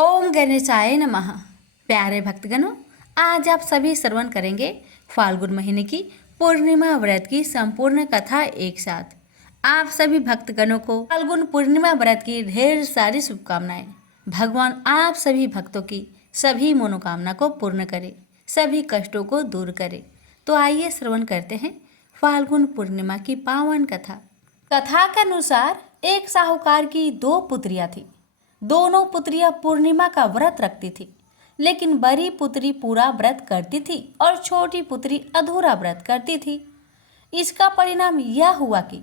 ओम गणेशाय नमः। प्यारे भक्तगणों, आज आप सभी श्रवण करेंगे फाल्गुन महीने की पूर्णिमा व्रत की संपूर्ण कथा एक साथ। आप सभी भक्तगणों को फाल्गुन पूर्णिमा व्रत की ढेर सारी शुभकामनाएं। भगवान आप सभी भक्तों की सभी मनोकामना को पूर्ण करे, सभी कष्टों को दूर करे। तो आइए श्रवण करते हैं फाल्गुन पूर्णिमा की पावन कथा। कथा के अनुसार एक साहूकार की दो पुत्रियां थीं। दोनों पुत्रियां पूर्णिमा का व्रत रखती थी, लेकिन बड़ी पुत्री पूरा व्रत करती थी और छोटी पुत्री अधूरा व्रत करती थी। इसका परिणाम यह हुआ कि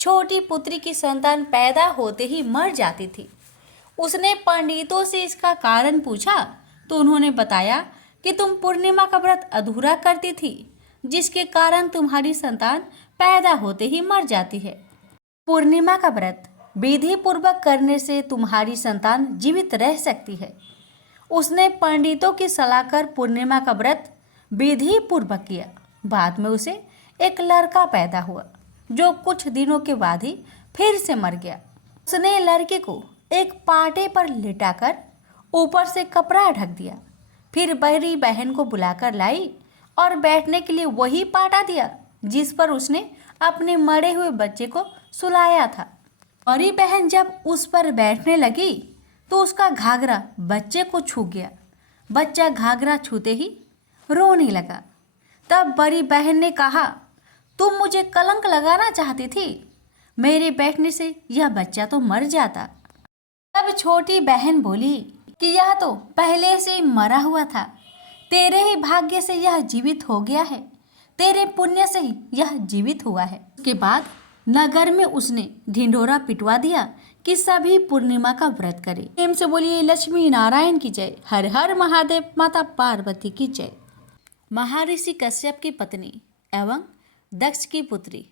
छोटी पुत्री की संतान पैदा होते ही मर जाती थी। उसने पंडितों से इसका कारण पूछा तो उन्होंने बताया कि तुम पूर्णिमा का व्रत अधूरा करती थी, जिसके कारण तुम्हारी संतान पैदा होते ही मर जाती है। पूर्णिमा का व्रत विधि पूर्वक करने से तुम्हारी संतान जीवित रह सकती है। उसने पंडितों की सलाह कर पूर्णिमा का व्रत विधि पूर्वक किया। बाद में उसे एक लड़का पैदा हुआ, जो कुछ दिनों के बाद ही फिर से मर गया। उसने लड़के को एक पाटे पर लिटाकर ऊपर से कपड़ा ढक दिया, फिर बड़ी बहन को बुलाकर लाई और बैठने के लिए वही पाटा दिया जिस पर उसने अपने मरे हुए बच्चे को सुलाया था। बड़ी बहन जब उस पर बैठने लगी तो उसका घाघरा बच्चे को छू गया। बच्चा घाघरा छूते ही रोने लगा। तब बड़ी बहन ने कहा, तुम मुझे कलंक लगाना चाहती थी, मेरे बैठने से यह बच्चा तो मर जाता। तब छोटी बहन बोली कि यह तो पहले से ही मरा हुआ था, तेरे ही भाग्य से यह जीवित हो गया है, तेरे पुण्य से ही यह जीवित हुआ है। उसके बाद नगर में उसने ढिंढोरा पिटवा दिया कि सभी पूर्णिमा का व्रत करें। प्रेम से बोलिए लक्ष्मी नारायण की जय, हर हर महादेव, माता पार्वती की जय। महर्षि कश्यप की पत्नी एवं दक्ष की पुत्री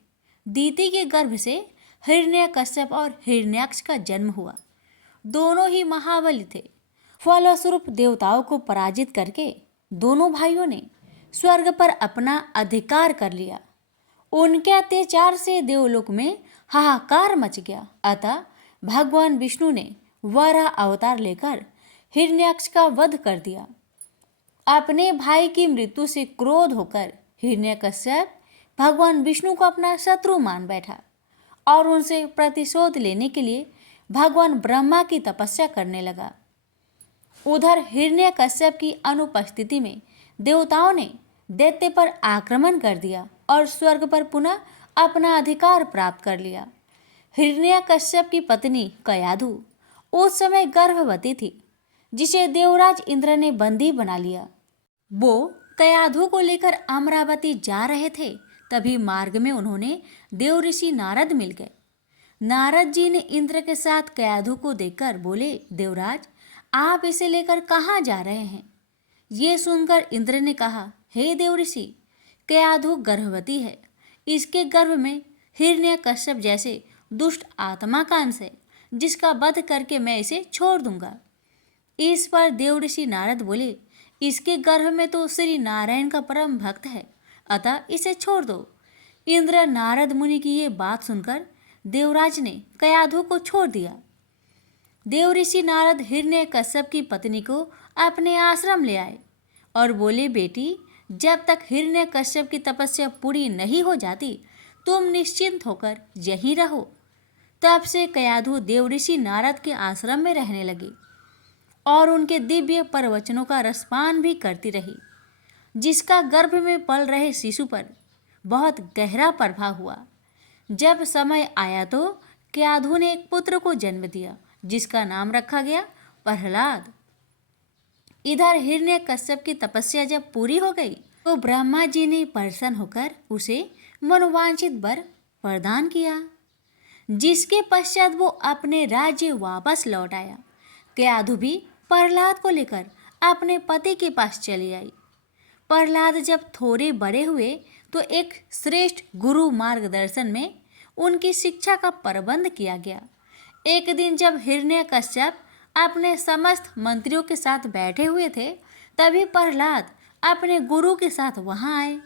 दीति के गर्भ से हिरण्यकश्यप और हिरण्याक्ष का जन्म हुआ। दोनों ही महाबली थे। फलस्वरूप देवताओं को पराजित करके दोनों भाइयों ने स्वर्ग पर अपना अधिकार कर लिया। उनके अत्याचार से देवलोक में हाहाकार मच गया। अतः भगवान विष्णु ने वराह अवतार लेकर हिरण्याक्ष का वध कर दिया। अपने भाई की मृत्यु से क्रोध होकर हिरण्यकश्यप भगवान विष्णु को अपना शत्रु मान बैठा और उनसे प्रतिशोध लेने के लिए भगवान ब्रह्मा की तपस्या करने लगा। उधर हिरण्यकश्यप की अनुपस्थिति में देवताओं ने दैत्य पर आक्रमण कर दिया और स्वर्ग पर पुनः अपना अधिकार प्राप्त कर लिया। हिरण्यकश्यप की पत्नी कयाधु उस समय गर्भवती थी, जिसे देवराज इंद्र ने बंदी बना लिया। वो कयाधु को लेकर अमरावती जा रहे थे, तभी मार्ग में उन्होंने देव ऋषि नारद मिल गए। नारद जी ने इंद्र के साथ कयाधु को देखकर बोले, देवराज आप इसे लेकर कहाँ जा रहे हैं? ये सुनकर इंद्र ने कहा, हे देव ऋषि, कयाधु गर्भवती है, इसके गर्भ में हिरण्यकश्यप जैसे दुष्ट आत्मा का अंश है, जिसका वध करके मैं इसे छोड़ दूंगा। इस पर देव ऋषि नारद बोले, इसके गर्भ में तो श्री नारायण का परम भक्त है, अतः इसे छोड़ दो। इंद्र नारद मुनि की ये बात सुनकर देवराज ने कयाधु को छोड़ दिया। देव ऋषि नारद हिरण्यकश्यप की पत्नी को अपने आश्रम ले आए और बोले, बेटी, जब तक हिरण्यकश्यप की तपस्या पूरी नहीं हो जाती तुम निश्चिंत होकर यहीं रहो। तब से कयाधु देव ऋषि नारद के आश्रम में रहने लगी और उनके दिव्य प्रवचनों का रसपान भी करती रही, जिसका गर्भ में पल रहे शिशु पर बहुत गहरा प्रभाव हुआ। जब समय आया तो कयाधु ने एक पुत्र को जन्म दिया, जिसका नाम रखा गया प्रहलाद। इधर हिरण्यकश्यप की तपस्या जब पूरी हो गई तो ब्रह्मा जी ने प्रसन्न होकर उसे मनोवांछित वर प्रदान किया, जिसके पश्चात वो अपने राज्य वापस लौट आया। कयाधु भी प्रहलाद को लेकर अपने पति के पास चली आई। प्रहलाद जब थोड़े बड़े हुए तो एक श्रेष्ठ गुरु मार्गदर्शन में उनकी शिक्षा का प्रबंध किया गया। एक दिन जब हिरण्यकश्यप अपने समस्त मंत्रियों के साथ बैठे हुए थे, तभी प्रहलाद अपने गुरु के साथ वहां आए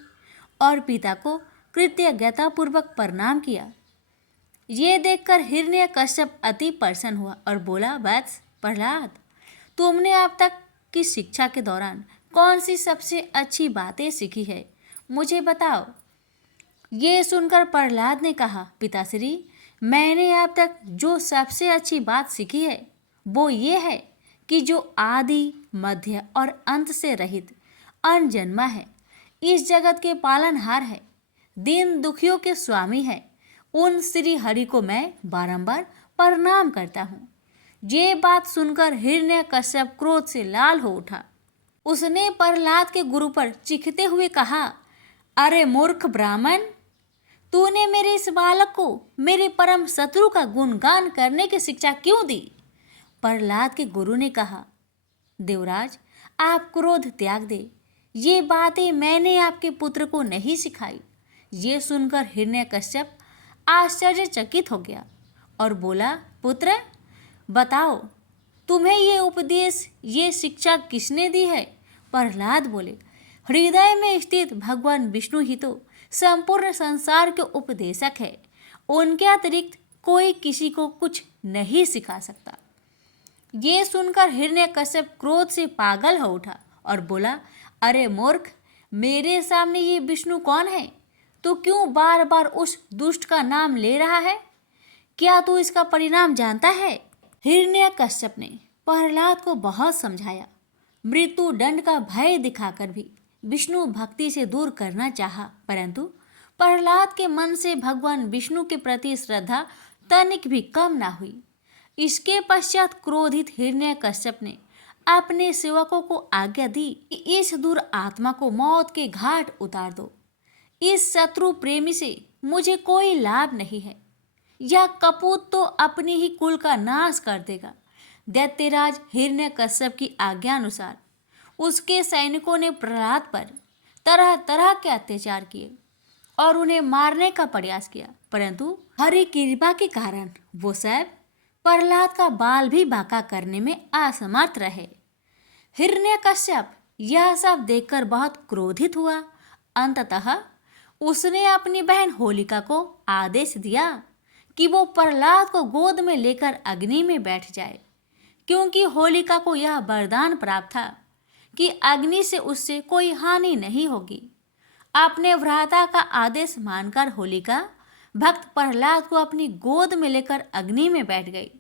और पिता को कृतज्ञतापूर्वक प्रणाम किया। ये देखकर हिरण्यकश्यप अति प्रसन्न हुआ और बोला, वत्स प्रहलाद, तुमने अब तक की शिक्षा के दौरान कौन सी सबसे अच्छी बातें सीखी है, मुझे बताओ। ये सुनकर प्रहलाद ने कहा, पिताश्री, मैंने अब तक जो सबसे अच्छी बात सीखी है वो ये है कि जो आदि, मध्य और अंत से रहित अनजन्मा है, इस जगत के पालनहार है, दीन दुखियों के स्वामी है, उन श्री हरि को मैं बारंबार प्रणाम करता हूँ। ये बात सुनकर हिरण्यकश्यप क्रोध से लाल हो उठा। उसने प्रहलाद के गुरु पर चीखते हुए कहा, अरे मूर्ख ब्राह्मण, तूने मेरे इस बालक को मेरे परम शत्रु का गुणगान करने की शिक्षा क्यों दी? प्रहलाद के गुरु ने कहा, देवराज, आप क्रोध त्याग दे, ये बातें मैंने आपके पुत्र को नहीं सिखाई। ये सुनकर हिरण्यकश्यप आश्चर्यचकित हो गया और बोला, पुत्र, बताओ, तुम्हें ये उपदेश, ये शिक्षा किसने दी है? प्रहलाद बोले, हृदय में स्थित भगवान विष्णु ही तो संपूर्ण संसार के उपदेशक है, उनके अतिरिक्त कोई किसी को कुछ नहीं सिखा सकता। ये सुनकर हिरण्यकश्यप क्रोध से पागल हो उठा और बोला, अरे मूर्ख, मेरे सामने ये विष्णु कौन है? तू क्यों बार बार उस दुष्ट का नाम ले रहा है? क्या तू इसका परिणाम जानता है? हिरण्यकश्यप ने प्रहलाद को बहुत समझाया, मृत्यु दंड का भय दिखाकर भी विष्णु भक्ति से दूर करना चाहा, परंतु प्रहलाद के मन से भगवान विष्णु के प्रति श्रद्धा तनिक भी कम ना हुई। इसके पश्चात क्रोधित हिरण्यकश्यप ने अपने सेवकों को आज्ञा दी कि इस दूर आत्मा को मौत के घाट उतार दो। इस शत्रु प्रेमी से मुझे कोई लाभ नहीं है। यह कपूत तो अपने ही कुल का नाश कर देगा। दैत्यराज हिरण्यकश्यप की आज्ञा अनुसार उसके सैनिकों ने प्रहलाद पर तरह तरह के अत्याचार किए और उन्हें मारने का प्रयास किया, परंतु हरि कृपा के कारण वो सब प्रहलाद का बाल भी बांका करने में असमर्थ रहे। हिरण्यकश्यप यह सब देखकर बहुत क्रोधित हुआ। अंततः उसने अपनी बहन होलिका को आदेश दिया कि वो प्रहलाद को गोद में लेकर अग्नि में बैठ जाए, क्योंकि होलिका को यह वरदान प्राप्त था कि अग्नि से उससे कोई हानि नहीं होगी। अपने भ्राता का आदेश मानकर होलिका भक्त प्रहलाद को अपनी गोद में लेकर अग्नि में बैठ गई।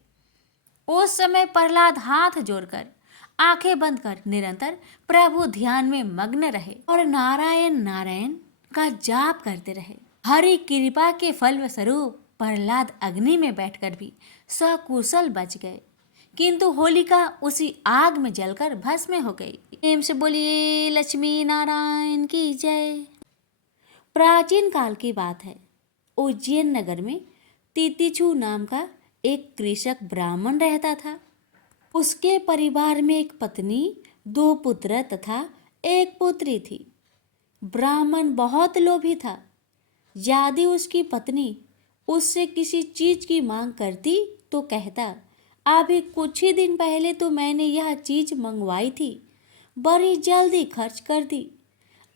उस समय प्रहलाद हाथ जोड़कर आंखें बंद कर निरंतर प्रभु ध्यान में मग्न रहे और नारायण नारायण का जाप करते रहे। हरि कृपा के फलस्वरूप प्रहलाद अग्नि में बैठकर भी सकुशल बच गए, किंतु होलिका उसी आग में जलकर भस्म हो गई। प्रेम से बोलिए लक्ष्मी नारायण की जय। प्राचीन काल की बात है। उज्जैन नगर में तितिक्षु नाम का एक कृषक ब्राह्मण रहता था। उसके परिवार में एक पत्नी, 2 पुत्र तथा एक पुत्री थी। ब्राह्मण बहुत लोभी था। यदि उसकी पत्नी उससे किसी चीज की मांग करती तो कहता, अभी कुछ ही दिन पहले तो मैंने यह चीज मंगवाई थी, बड़ी जल्दी खर्च कर दी,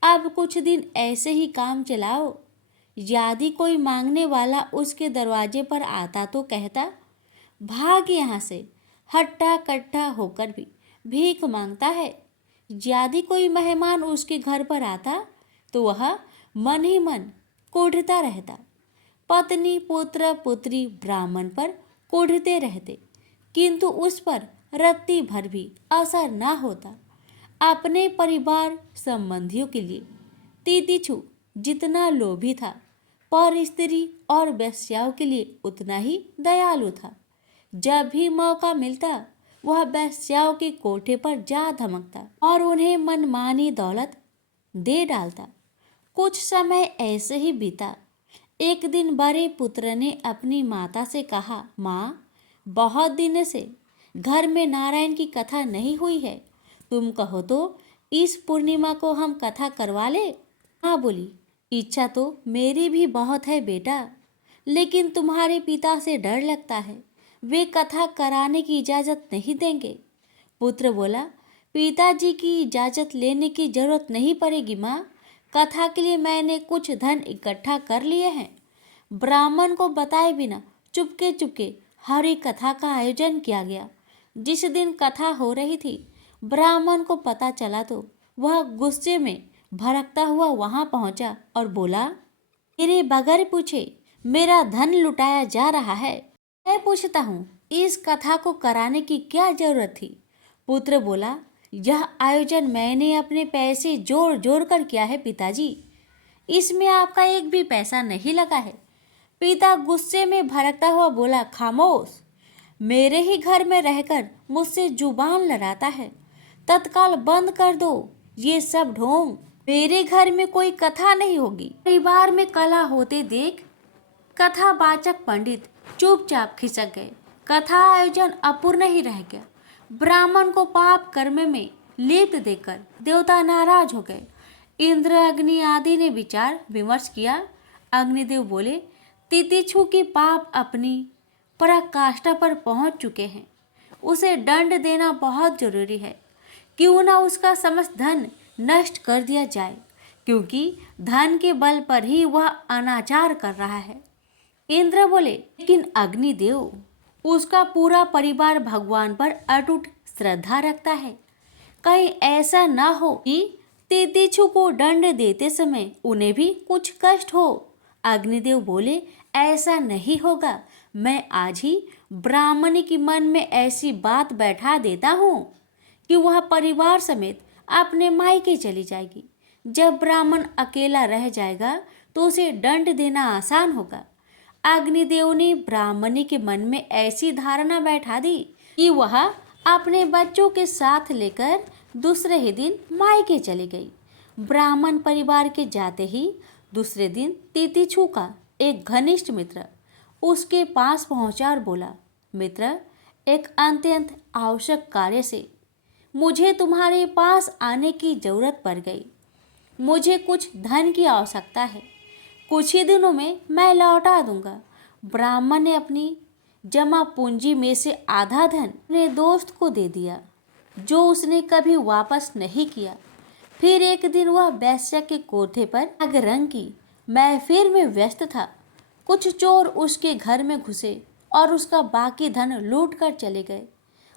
अब कुछ दिन ऐसे ही काम चलाओ। यदि कोई मांगने वाला उसके दरवाजे पर आता तो कहता, भाग यहाँ से, हट्टा कट्टा होकर भी भीख मांगता है। यदि कोई मेहमान उसके घर पर आता तो वह मन ही मन कोढ़ता रहता। पत्नी, पुत्र, पुत्री ब्राह्मण पर कोढ़ते रहते, किंतु उस पर रत्ती भर भी असर न होता। अपने परिवार संबंधियों के लिए तितिक्षु जितना लोभी था, पर स्त्री और वेश्याओं के लिए उतना ही दयालु था। जब भी मौका मिलता वह वेश्याओं के कोठे पर जा धमकता और उन्हें मनमानी दौलत दे डालता। कुछ समय ऐसे ही बीता। एक दिन बड़े पुत्र ने अपनी माता से कहा, माँ, बहुत दिन से घर में नारायण की कथा नहीं हुई है, तुम कहो तो इस पूर्णिमा को हम कथा करवा ले। माँ बोली, इच्छा तो मेरी भी बहुत है बेटा, लेकिन तुम्हारे पिता से डर लगता है, वे कथा कराने की इजाज़त नहीं देंगे। पुत्र बोला, पिताजी की इजाज़त लेने की जरूरत नहीं पड़ेगी माँ, कथा के लिए मैंने कुछ धन इकट्ठा कर लिए हैं। ब्राह्मण को बताए बिना चुपके चुपके हरि कथा का आयोजन किया गया। जिस दिन कथा हो रही थी, ब्राह्मण को पता चला तो वह गुस्से में भड़कता हुआ वहां पहुंचा और बोला, मेरे बगैर पूछे मेरा धन लुटाया जा रहा है। मैं पूछता हूँ, इस कथा को कराने की क्या जरूरत थी? पुत्र बोला, यह आयोजन मैंने अपने पैसे जोड़ जोड़ कर किया है पिताजी, इसमें आपका एक भी पैसा नहीं लगा है। पिता गुस्से में भड़कता हुआ बोला, खामोश, मेरे ही घर में रहकर मुझसे जुबान लड़ाता है, तत्काल बंद कर दो ये सब ढोंग। मेरे घर में कोई कथा नहीं होगी। परिवार में कलह होते देख कथावाचक पंडित चुपचाप खिसक गए। कथा आयोजन अपूर्ण ही रह गया। ब्राह्मण को पाप कर्म में लिप्त देखकर देवता नाराज हो गए। इंद्र, अग्नि आदि ने विचार विमर्श किया। अग्निदेव बोले, तितिक्षु की पाप अपनी पराकाष्ठा पर पहुंच चुके हैं, उसे दंड देना बहुत जरूरी है। क्यों न उसका समस्त धन नष्ट कर दिया जाए, क्योंकि धन के बल पर ही वह अनाचार कर रहा है। इंद्र बोले, लेकिन अग्निदेव, उसका पूरा परिवार भगवान पर अटूट श्रद्धा रखता है, कहीं ऐसा ना हो कि तितिक्षु को दंड देते समय उन्हें भी कुछ कष्ट हो। अग्निदेव बोले, ऐसा नहीं होगा। मैं आज ही ब्राह्मणी के मन में ऐसी बात बैठा देता हूँ कि वह परिवार समेत अपने मायके चली जाएगी। जब ब्राह्मण अकेला रह जाएगा तो उसे दंड देना आसान होगा। अग्निदेव ने ब्राह्मणी के मन में ऐसी धारणा बैठा दी कि वह अपने बच्चों के साथ लेकर दूसरे ही दिन मायके चली गई। ब्राह्मण परिवार के जाते ही दूसरे दिन तितिक्षु का एक घनिष्ठ मित्र उसके पास पहुंचा और बोला, मित्र, एक अत्यंत आवश्यक कार्य से मुझे तुम्हारे पास आने की जरूरत पड़ गई। मुझे कुछ धन की आवश्यकता है, कुछ ही दिनों में मैं लौटा दूंगा। ब्राह्मण ने अपनी जमा पूंजी में से आधा धन अपने दोस्त को दे दिया, जो उसने कभी वापस नहीं किया। फिर एक दिन वह वैश्य के कोठे पर अगरंग की महफिल में व्यस्त था। कुछ चोर उसके घर में घुसे और उसका बाकी धन लूट कर चले गए।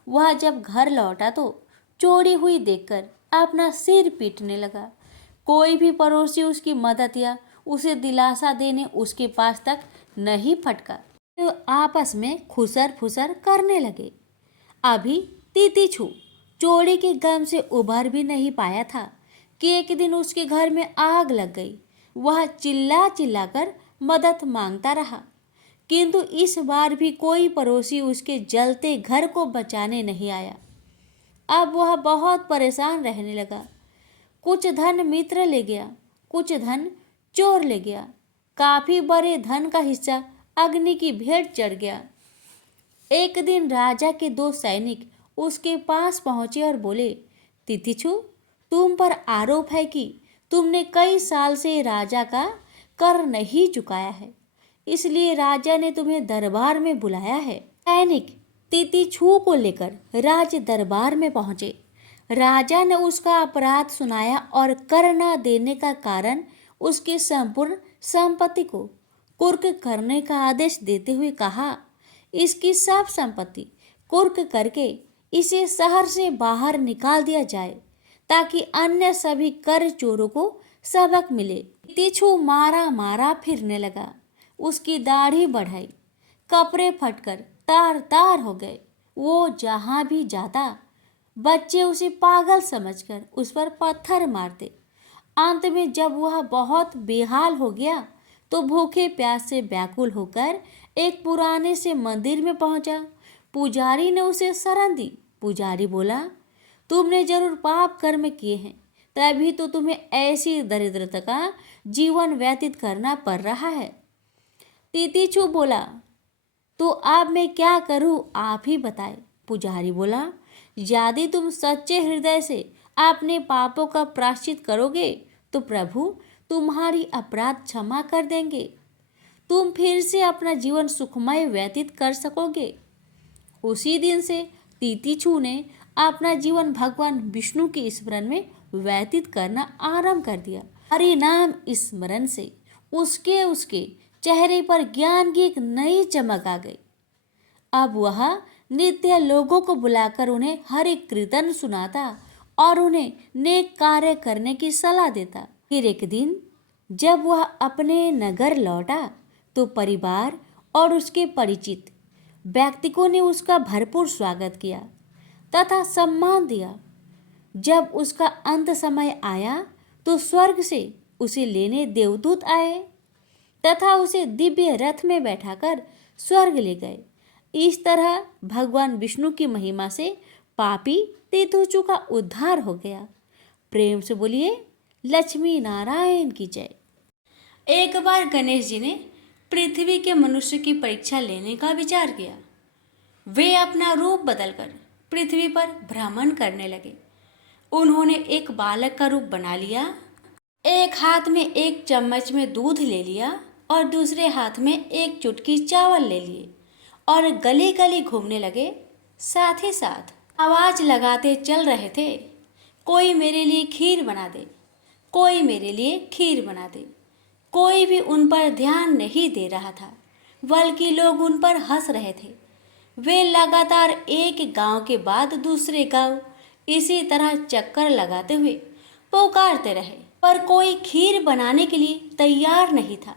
वह जब घर लौटा तो चोरी हुई देखकर अपना सिर पीटने लगा। कोई भी पड़ोसी उसकी मदद या उसे दिलासा देने उसके पास तक नहीं फटका। तो आपस में खुसर फुसर करने लगे। अभी तितिक्षु चोरी के गम से उभर भी नहीं पाया था कि एक दिन उसके घर में आग लग गई। वह चिल्ला चिल्ला कर मदद मांगता रहा, किंतु इस बार भी कोई पड़ोसी उसके जलते घर को बचाने नहीं आया। अब वह बहुत परेशान रहने लगा। कुछ धन मित्र ले गया, कुछ धन चोर ले गया। काफी बड़े धन का हिस्सा अग्नि की भेंट चढ़ गया। एक दिन राजा के दो सैनिक उसके पास पहुंचे और बोले, तितिक्षु, तुम पर आरोप है कि तुमने कई साल से राजा का कर नहीं चुकाया है, इसलिए राजा ने तुम्हें दरबार में बुलाया है। सैनिक तितिक्षु को लेकर राज दरबार में पहुंचे। राजा ने उसका अपराध सुनाया और कर न देने का कारण उसकी संपूर्ण संपत्ति को कुर्क करने का आदेश देते हुए कहा, इसकी सब संपत्ति कुर्क करके इसे शहर से बाहर निकाल दिया जाए, ताकि अन्य सभी कर चोरों को सबक मिले। तितिक्षु मारा मारा फिरने लगा। उसकी दाढ़ी बढ़ाई, कपड़े फटकर तार तार हो गए। वो जहाँ भी जाता बच्चे उसे पागल समझकर उस पर पत्थर मारते। अंत में जब वह बहुत बेहाल हो गया तो भूखे प्यास से व्याकुल होकर एक पुराने से मंदिर में पहुंचा। पुजारी ने उसे शरण दी। पुजारी बोला, तुमने जरूर पाप कर्म किए हैं, तभी तो तुम्हें ऐसी दरिद्रता का जीवन व्यतीत करना पड़ रहा है। तितिक्षु बोला, तो अब मैं क्या करूं, आप ही बताए। पुजारी बोला, यदि तुम सच्चे हृदय से अपने पापों का प्रायश्चित करोगे तो प्रभु तुम्हारी अपराध क्षमा कर देंगे। तुम फिर से अपना जीवन सुखमय व्यतीत कर सकोगे। उसी दिन से तितिक्षु ने अपना जीवन भगवान विष्णु के स्मरण में व्यतीत करना आरंभ कर दिया। हरि नाम स्मरण से उसके चेहरे पर ज्ञान की एक नई चमक आ गई। अब वह नित्य लोगों को बुलाकर उन्हें हरि कीर्तन सुनाता और उन्हें नेक कार्य करने की सलाह देता। फिर एक दिन जब वह अपने नगर लौटा तो परिवार और उसके परिचित व्यक्तियों ने उसका भरपूर स्वागत किया तथा सम्मान दिया। जब उसका अंत समय आया तो स्वर्ग से उसे लेने देवदूत आए तथा उसे दिव्य रथ में बैठाकर स्वर्ग ले गए। इस तरह भगवान विष्णु की महिमा से पापी तीर्थोचु का उद्धार हो गया। प्रेम से बोलिए लक्ष्मी नारायण की जय। एक बार गणेश जी ने पृथ्वी के मनुष्य की परीक्षा लेने का विचार किया। वे अपना रूप बदलकर पृथ्वी पर भ्रमण करने लगे। उन्होंने एक बालक का रूप बना लिया। एक हाथ में एक चम्मच में दूध ले लिया और दूसरे हाथ में एक चुटकी चावल ले लिए और गली गली घूमने लगे। साथ ही साथ आवाज लगाते चल रहे थे, कोई मेरे लिए खीर बना दे, कोई मेरे लिए खीर बना दे। कोई भी उन पर ध्यान नहीं दे रहा था, बल्कि लोग उन पर हंस रहे थे। वे लगातार एक गांव के बाद दूसरे गांव इसी तरह चक्कर लगाते हुए पुकारते रहे, पर कोई खीर बनाने के लिए तैयार नहीं था।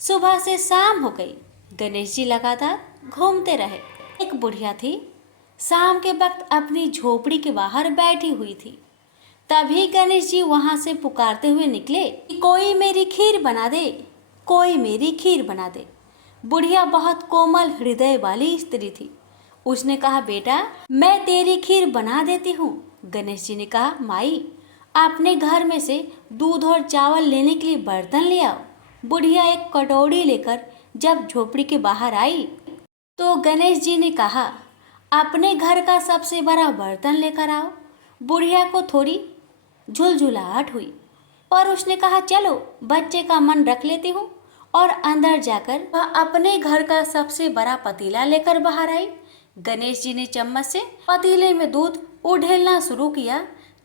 सुबह से शाम हो गई, गणेश जी लगातार घूमते रहे। एक बुढ़िया थी, शाम के वक्त अपनी झोपड़ी के बाहर बैठी हुई थी। तभी गणेश जी वहां से पुकारते हुए निकले कि कोई मेरी खीर बना दे, कोई मेरी खीर बना दे। बुढ़िया बहुत कोमल हृदय वाली स्त्री थी। उसने कहा, बेटा मैं तेरी खीर बना देती हूँ। गणेश जी ने कहा, माई अपने घर में से दूध और चावल लेने के लिए बर्तन ले आओ। बुढ़िया एक कटोरी लेकर जब झोपड़ी के बाहर आई तो गणेश जी ने कहा, अपने घर का सबसे बड़ा बर्तन लेकर आओ। बुढ़िया को थोड़ी झुलझुलाहट हुई और उसने कहा, चलो बच्चे का मन रख लेती हूँ। और अंदर जाकर वह अपने घर का सबसे बड़ा पतीला लेकर बाहर आई। गणेश जी ने चम्मच से पतीले में दूध उड़ेलना शुरू किया।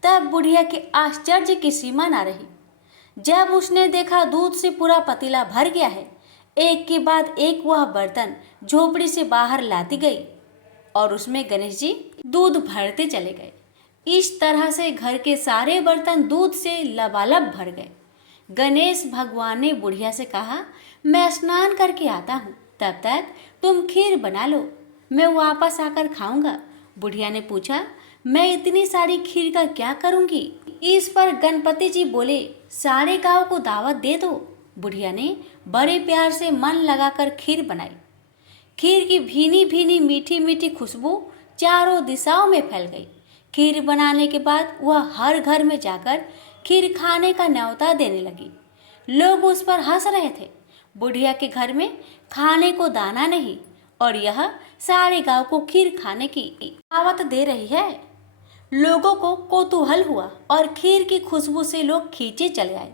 तब बुढ़िया के आश्चर्य की सीमा ना रही। जब उसने देखा दूध से पूरा पतीला भर गया है, एक के बाद एक वह बर्तन झोपड़ी से बाहर लाती गई और उसमें गणेश जी दूध भरते चले गए। इस तरह से घर के सारे बर्तन दूध से लबालब भर गए। गणेश भगवान ने बुढ़िया से कहा, मैं स्नान करके आता हूँ, तब तक तुम खीर बना लो, मैं वापस आकर खाऊंगा। बुढ़िया ने पूछा, मैं इतनी सारी खीर का क्या करूंगी? इस पर गणपति जी बोले, सारे गांव को दावत दे दो। बुढ़िया ने बड़े प्यार से मन लगाकर खीर बनाई। खीर की भीनी भीनी मीठी मीठी खुशबू चारों दिशाओं में फैल गई। खीर बनाने के बाद वह हर घर में जाकर खीर खाने का न्योता देने लगी। लोग उस पर हंस रहे थे। बुढ़िया के घर में खाने को दाना नहीं और यह सारे गांव को खीर खाने की दावत दे रही है। लोगों को कौतूहल हुआ और खीर की खुशबू से लोग खींचे चले आए।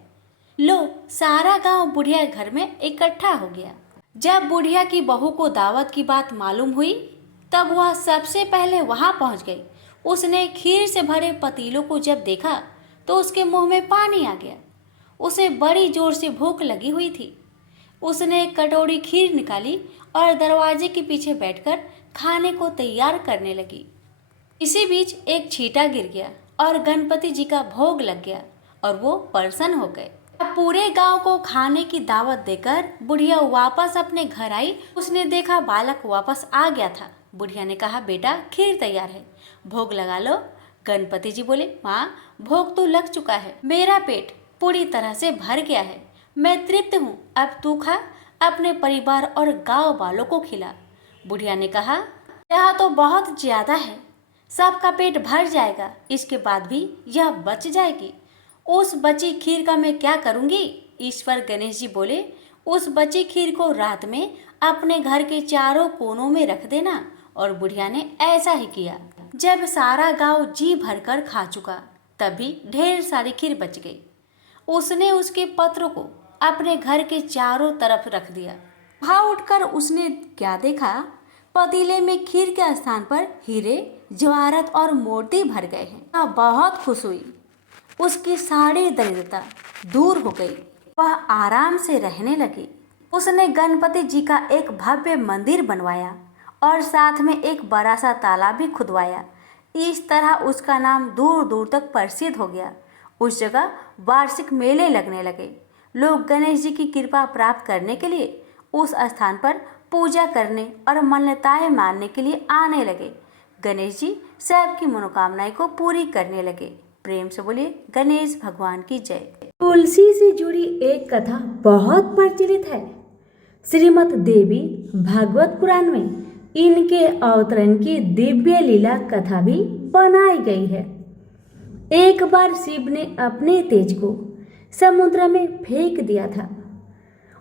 लो, सारा गांव बुढ़िया के घर में इकट्ठा हो गया। जब बुढ़िया की बहू को दावत की बात मालूम हुई तब वह सबसे पहले वहां पहुंच गई। उसने खीर से भरे पतीलों को जब देखा तो उसके मुंह में पानी आ गया। उसे बड़ी जोर से भूख लगी हुई थी। उसने एक कटोरी खीर निकाली और दरवाजे के पीछे बैठकर खाने को तैयार करने लगी। इसी बीच एक छींटा गिर गया और गणपति जी का भोग लग गया और वो प्रसन्न हो गए। अब पूरे गांव को खाने की दावत देकर बुढ़िया वापस अपने घर आई। उसने देखा बालक वापस आ गया था। बुढ़िया ने कहा, बेटा खीर तैयार है, भोग लगा लो। गणपति जी बोले, माँ भोग तो लग चुका है, मेरा पेट पूरी तरह से भर गया है, मैं तृप्त हूँ, अब तू खा, अपने परिवार और गांव वालों को खिला। बुढ़िया ने कहा, यह तो बहुत ज्यादा है, सबका पेट भर जाएगा, इसके बाद भी यह बच जाएगी। उस बची खीर का मैं क्या करूँगी? ईश्वर गणेश जी बोले, उस बची खीर को रात में अपने घर के चारों कोनों में रख देना। और बुढ़िया ने ऐसा ही किया। जब सारा गांव जी भरकर खा चुका तभी ढेर सारी खीर बच गई। उसने उसके पत्रों को अपने घर के चारों तरफ रख दिया। वहां उठकर उसने क्या देखा? पतीले में खीर के स्थान पर हीरे, जवाहरात और मोती भर गए हैं। वह बहुत खुश हुई। उसकी सारी दरिद्रता दूर हो गई। वह आराम से रहने लगी। उसने गणपति जी का एक भव्य मंदिर बनवाया और साथ में एक बड़ा सा तालाब भी खुदवाया। इस तरह उसका नाम दूर दूर तक प्रसिद्ध हो गया। उस जगह वार्षिक मेले लगने लगे। लोग गणेश जी की कृपा प्राप्त करने के लिए उस स्थान पर पूजा करने और मान्यताएं मानने के लिए आने लगे। गणेश जी सबकी मनोकामनाएं को पूरी करने लगे। प्रेम से बोलिए गणेश भगवान की जय। तुलसी से जुड़ी एक कथा बहुत प्रचलित है। श्रीमद् देवी भागवत पुराण में इनके अवतरण की दिव्य लीला कथा भी बनाई गई है। एक बार शिव ने अपने तेज को समुद्र में फेंक दिया था।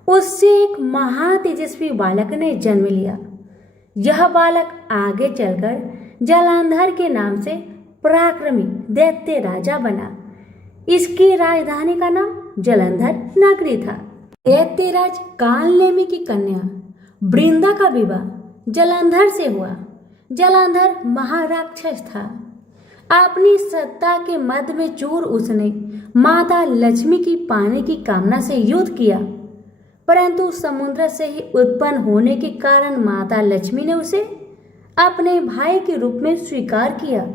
उससे एक महातेजस्वी बालक ने जन्म लिया। यह बालक आगे चलकर जालंधर के नाम से पराक्रमी दैत्य राजा बना। इसकी राजधानी का नाम जालंधर नगरी था। दैत्यराज कालनेमी की कन्या वृंदा का विवाह जालंधर से हुआ। जालंधर महाराक्षस था। अपनी सत्ता के मद में चूर उसने माता लक्ष्मी की पाने की कामना से युद्ध किया, परंतु समुद्र से ही उत्पन्न होने के कारण माता लक्ष्मी ने उसे अपने भाई के रूप में स्वीकार किया।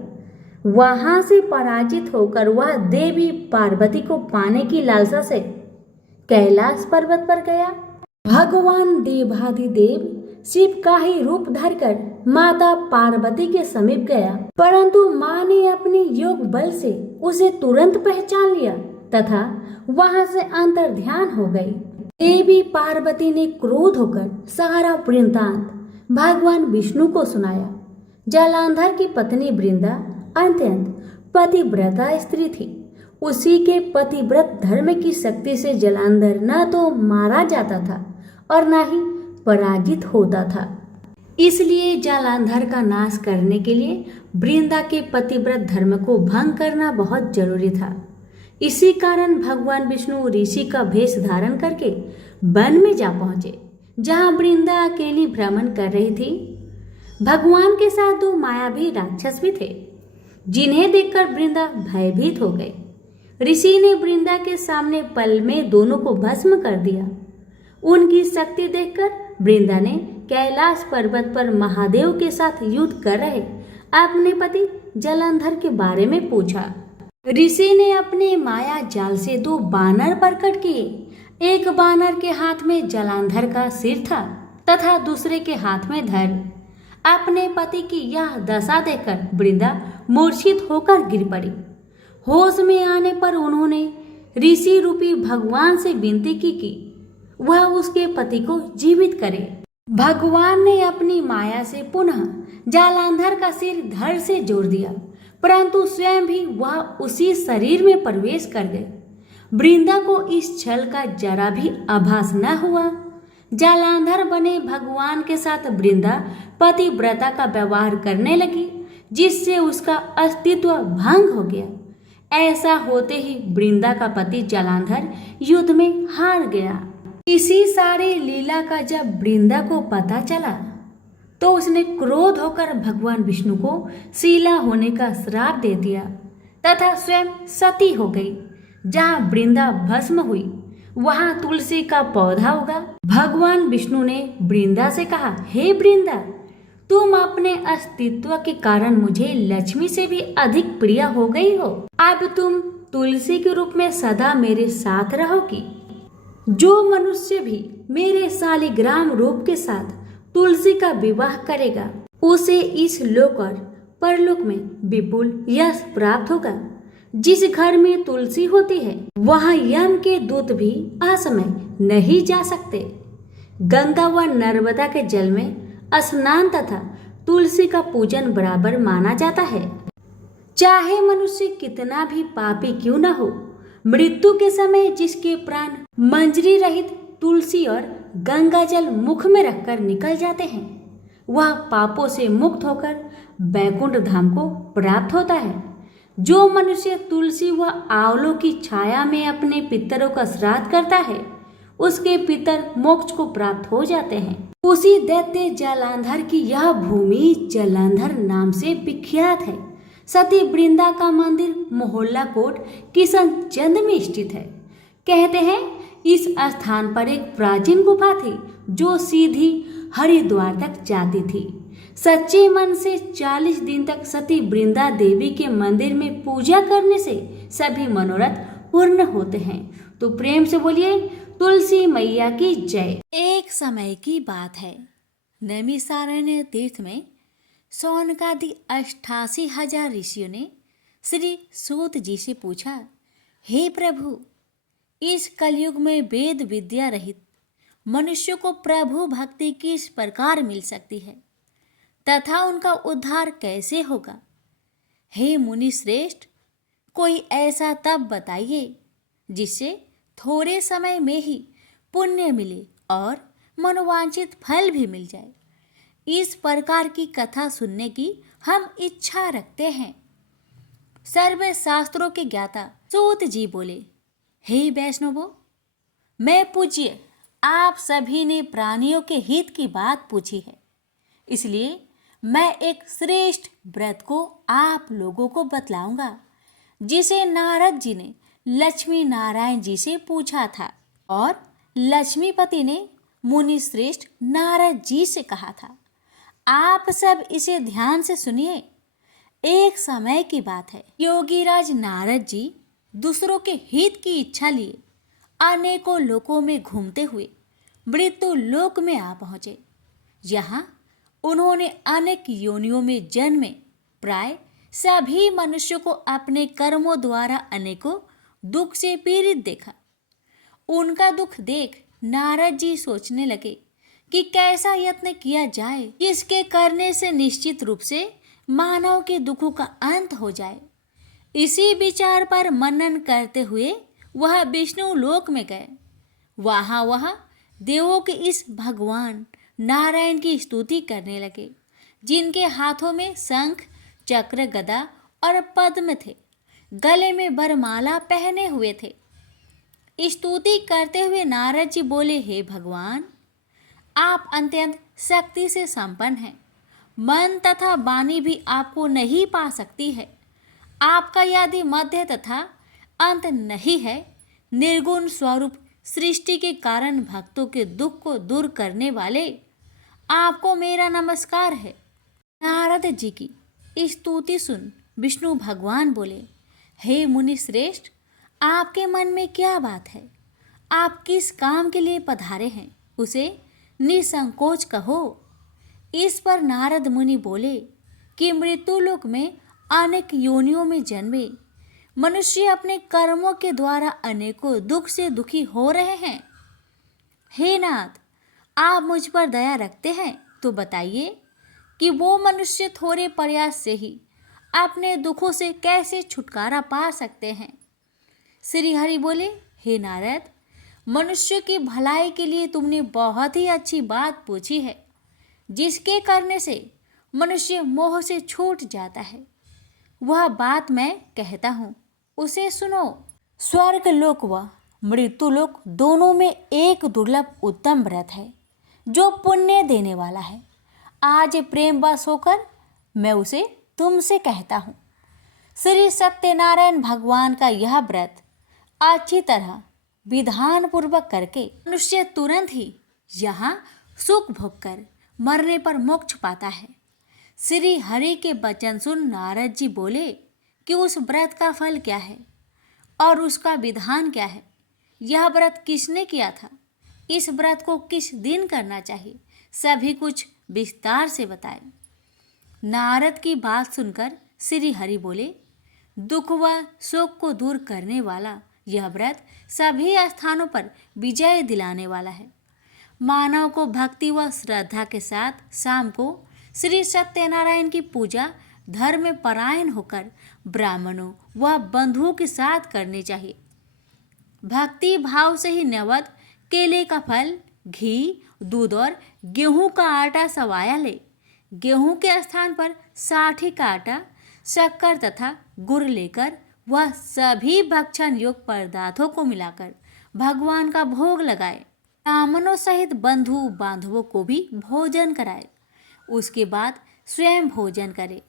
वहां से पराजित होकर वह देवी पार्वती को पाने की लालसा से कैलाश पर्वत पर गया। भगवान देवाधिदेव शिव का ही रूप धरकर माता पार्वती के समीप गया, परंतु मां ने अपने योग बल से उसे तुरंत पहचान लिया तथा वहां से अंतर्ध्यान हो गई। देवी पार्वती ने क्रोध होकर सारा वृत्तांत भगवान विष्णु को सुनाया। जालंधर की पत्नी वृंदा अत्यंत पतिव्रता स्त्री थी। उसी के पतिव्रत धर्म की शक्ति से जालंधर न तो मारा जाता था और न ही पराजित होता था। इसलिए जालंधर का नाश करने के लिए वृंदा के पतिव्रत धर्म को भंग करना बहुत जरूरी था। इसी कारण भगवान विष्णु ऋषि का वेश धारण करके वन में जा पहुंचे, जहां वृंदा अकेली भ्रमण कर रही थी। भगवान के साथ दो मायावी राक्षस भी थे, जिन्हें देखकर वृंदा भयभीत हो गई। ऋषि ने वृंदा के सामने पल में दोनों को भस्म कर दिया। उनकी शक्ति देखकर वृंदा ने कैलाश पर्वत पर महादेव के साथ युद्ध कर रहे अपने पति जालंधर के बारे में पूछा। ऋषि ने अपने माया जाल से दो बानर प्रकट किए। एक बानर के हाथ में जालंधर का सिर था तथा दूसरे के हाथ में धड़। अपने पति की यह दशा देखकर वृंदा मूर्छित होकर गिर पड़ी। होश में आने पर उन्होंने ऋषि रूपी भगवान से विनती की कि वह उसके पति को जीवित करे। भगवान ने अपनी माया से पुनः जालंधर का सिर धड़ से जोड़ दिया, परंतु स्वयं भी वह उसी शरीर में प्रवेश कर गए। वृंदा को इस छल का जरा भी आभास न हुआ। जालंधर बने भगवान के साथ वृंदा पतिव्रता का व्यवहार करने लगी, जिससे उसका अस्तित्व भंग हो गया। ऐसा होते ही वृंदा का पति जालंधर युद्ध में हार गया। इसी सारे लीला का जब वृंदा को पता चला तो उसने क्रोध होकर भगवान विष्णु को शीला होने का श्राप दे दिया तथा स्वयं सती हो गई। जहाँ वृंदा भस्म हुई वहां तुलसी का पौधा उगा। भगवान विष्णु ने वृंदा से कहा, हे वृंदा, तुम अपने अस्तित्व के कारण मुझे लक्ष्मी से भी अधिक प्रिय हो गई हो। अब तुम तुलसी के रूप में सदा मेरे साथ रहोगी। जो मनुष्य भी मेरे शालिग्राम रूप के साथ तुलसी का विवाह करेगा उसे इस लोक और परलोक में विपुल यश प्राप्त होगा। जिस घर में तुलसी होती है वहां यम के दूत भी असमय नहीं जा सकते। गंगा व नर्मदा के जल में स्नान तथा तुलसी का पूजन बराबर माना जाता है। चाहे मनुष्य कितना भी पापी क्यों न हो, मृत्यु के समय जिसके प्राण मंजरी रहित तुलसी और गंगा जल मुख में रखकर निकल जाते हैं, वह पापों से मुक्त होकर बैकुंठ धाम को प्राप्त होता है। जो मनुष्य तुलसी व आंवलों की छाया में अपने पितरों का श्राद्ध करता है, उसके पितर मोक्ष को प्राप्त हो जाते हैं। उसी दैत्य जालंधर की यह भूमि जालंधर नाम से विख्यात है। सती वृंदा का मंदिर मोहल्ला कोट किशनचंद में स्थित है। कहते हैं इस स्थान पर एक प्राचीन गुफा थी जो सीधी हरिद्वार तक जाती थी। सच्चे मन से 40 दिन तक सती वृंदा देवी के मंदिर में पूजा करने से सभी मनोरथ पूर्ण होते हैं। तो प्रेम से बोलिए तुलसी मैया की जय। एक समय की बात है, नैमिषारण्य तीर्थ में सौनकादि 88,000 ऋषियों ने श्री सूत जी से पूछा, हे प्रभु, इस कलयुग में वेद विद्या रहित मनुष्य को प्रभु भक्ति किस प्रकार मिल सकती है तथा उनका उद्धार कैसे होगा? हे मुनि श्रेष्ठ, कोई ऐसा तप बताइए जिससे थोड़े समय में ही पुण्य मिले और मनोवांछित फल भी मिल जाए। इस प्रकार की कथा सुनने की हम इच्छा रखते हैं। सर्व शास्त्रों के ज्ञाता सूत जी बोले, हे वैष्णवों, मैं पूज्य आप सभी ने प्राणियों के हित की बात पूछी है, इसलिए मैं एक श्रेष्ठ व्रत को आप लोगों को बतलाऊंगा जिसे नारद जी ने लक्ष्मी नारायण जी से पूछा था और लक्ष्मीपति ने मुनि श्रेष्ठ नारद जी से कहा था। आप सब इसे ध्यान से सुनिए। एक समय की बात है, योगीराज नारद जी दूसरों के हित की इच्छा लिए अनेकों लोकों में घूमते हुए मृत्यु लोक में आ पहुंचे। यहाँ उन्होंने अनेक योनियों में जन्मे प्राय सभी मनुष्यों को अपने कर्मों द्वारा अनेकों दुख से पीड़ित देखा। उनका दुख देख नारद जी सोचने लगे कि कैसा यत्न किया जाए इसके करने से निश्चित रूप से मानव के दुखों का अंत हो जाए। इसी विचार पर मनन करते हुए वह विष्णु लोक में गए। वह देवों के इस भगवान नारायण की स्तुति करने लगे, जिनके हाथों में शंख, चक्र, गदा और पद्म थे, गले में वरमाला पहने हुए थे। स्तुति करते हुए नारद जी बोले, हे भगवान, आप अत्यंत शक्ति से संपन्न हैं। मन तथा वाणी भी आपको नहीं पा सकती है। आपका यदि मध्य तथा अंत नहीं है, निर्गुण स्वरूप सृष्टि के कारण भक्तों के दुख को दूर करने वाले आपको मेरा नमस्कार है। नारद जी की स्तुति सुन विष्णु भगवान बोले, हे मुनि श्रेष्ठ, आपके मन में क्या बात है? आप किस काम के लिए पधारे हैं, उसे निसंकोच कहो। इस पर नारद मुनि बोले कि मृत्युलोक में अनेक योनियों में जन्मे मनुष्य अपने कर्मों के द्वारा अनेकों दुख से दुखी हो रहे हैं। हे नाथ, आप मुझ पर दया रखते हैं तो बताइए कि वो मनुष्य थोड़े प्रयास से ही अपने दुखों से कैसे छुटकारा पा सकते हैं। श्री हरि बोले, हे नारद, मनुष्य की भलाई के लिए तुमने बहुत ही अच्छी बात पूछी है, जिसके करने से मनुष्य मोह से छूट जाता है। वह बात मैं कहता हूँ, उसे सुनो। स्वर्ग लोक व मृत्यु लोक दोनों में एक दुर्लभ उत्तम व्रत है जो पुण्य देने वाला है। आज प्रेम वश होकर मैं उसे तुमसे कहता हूँ। श्री सत्यनारायण भगवान का यह व्रत अच्छी तरह विधान पूर्वक करके मनुष्य तुरंत ही यहाँ सुख भोग कर मरने पर मोक्ष पाता है। श्री हरि के वचन सुन नारद जी बोले कि उस व्रत का फल क्या है और उसका विधान क्या है। यह व्रत किसने किया था, इस व्रत को किस दिन करना चाहिए, सभी कुछ विस्तार से बताए। नारद की बात सुनकर श्री हरि बोले, दुख व शोक को दूर करने वाला यह व्रत सभी स्थानों पर विजय दिलाने वाला है। मानव को भक्ति व श्रद्धा के साथ शाम को श्री सत्यनारायण की पूजा धर्म परायण होकर ब्राह्मणों व बंधुओं के साथ करनी चाहिए। भक्ति भाव से ही नैवेद्य केले का फल, घी, दूध और गेहूं का आटा सवाया ले। गेहूं के स्थान पर साठी का आटा, शक्कर तथा गुड़ लेकर वह सभी भक्षण योग्य पदार्थों को मिलाकर भगवान का भोग लगाए। ब्राह्मणों सहित बंधु बांधवों को भी भोजन कराए। उसके बाद स्वयं भोजन करे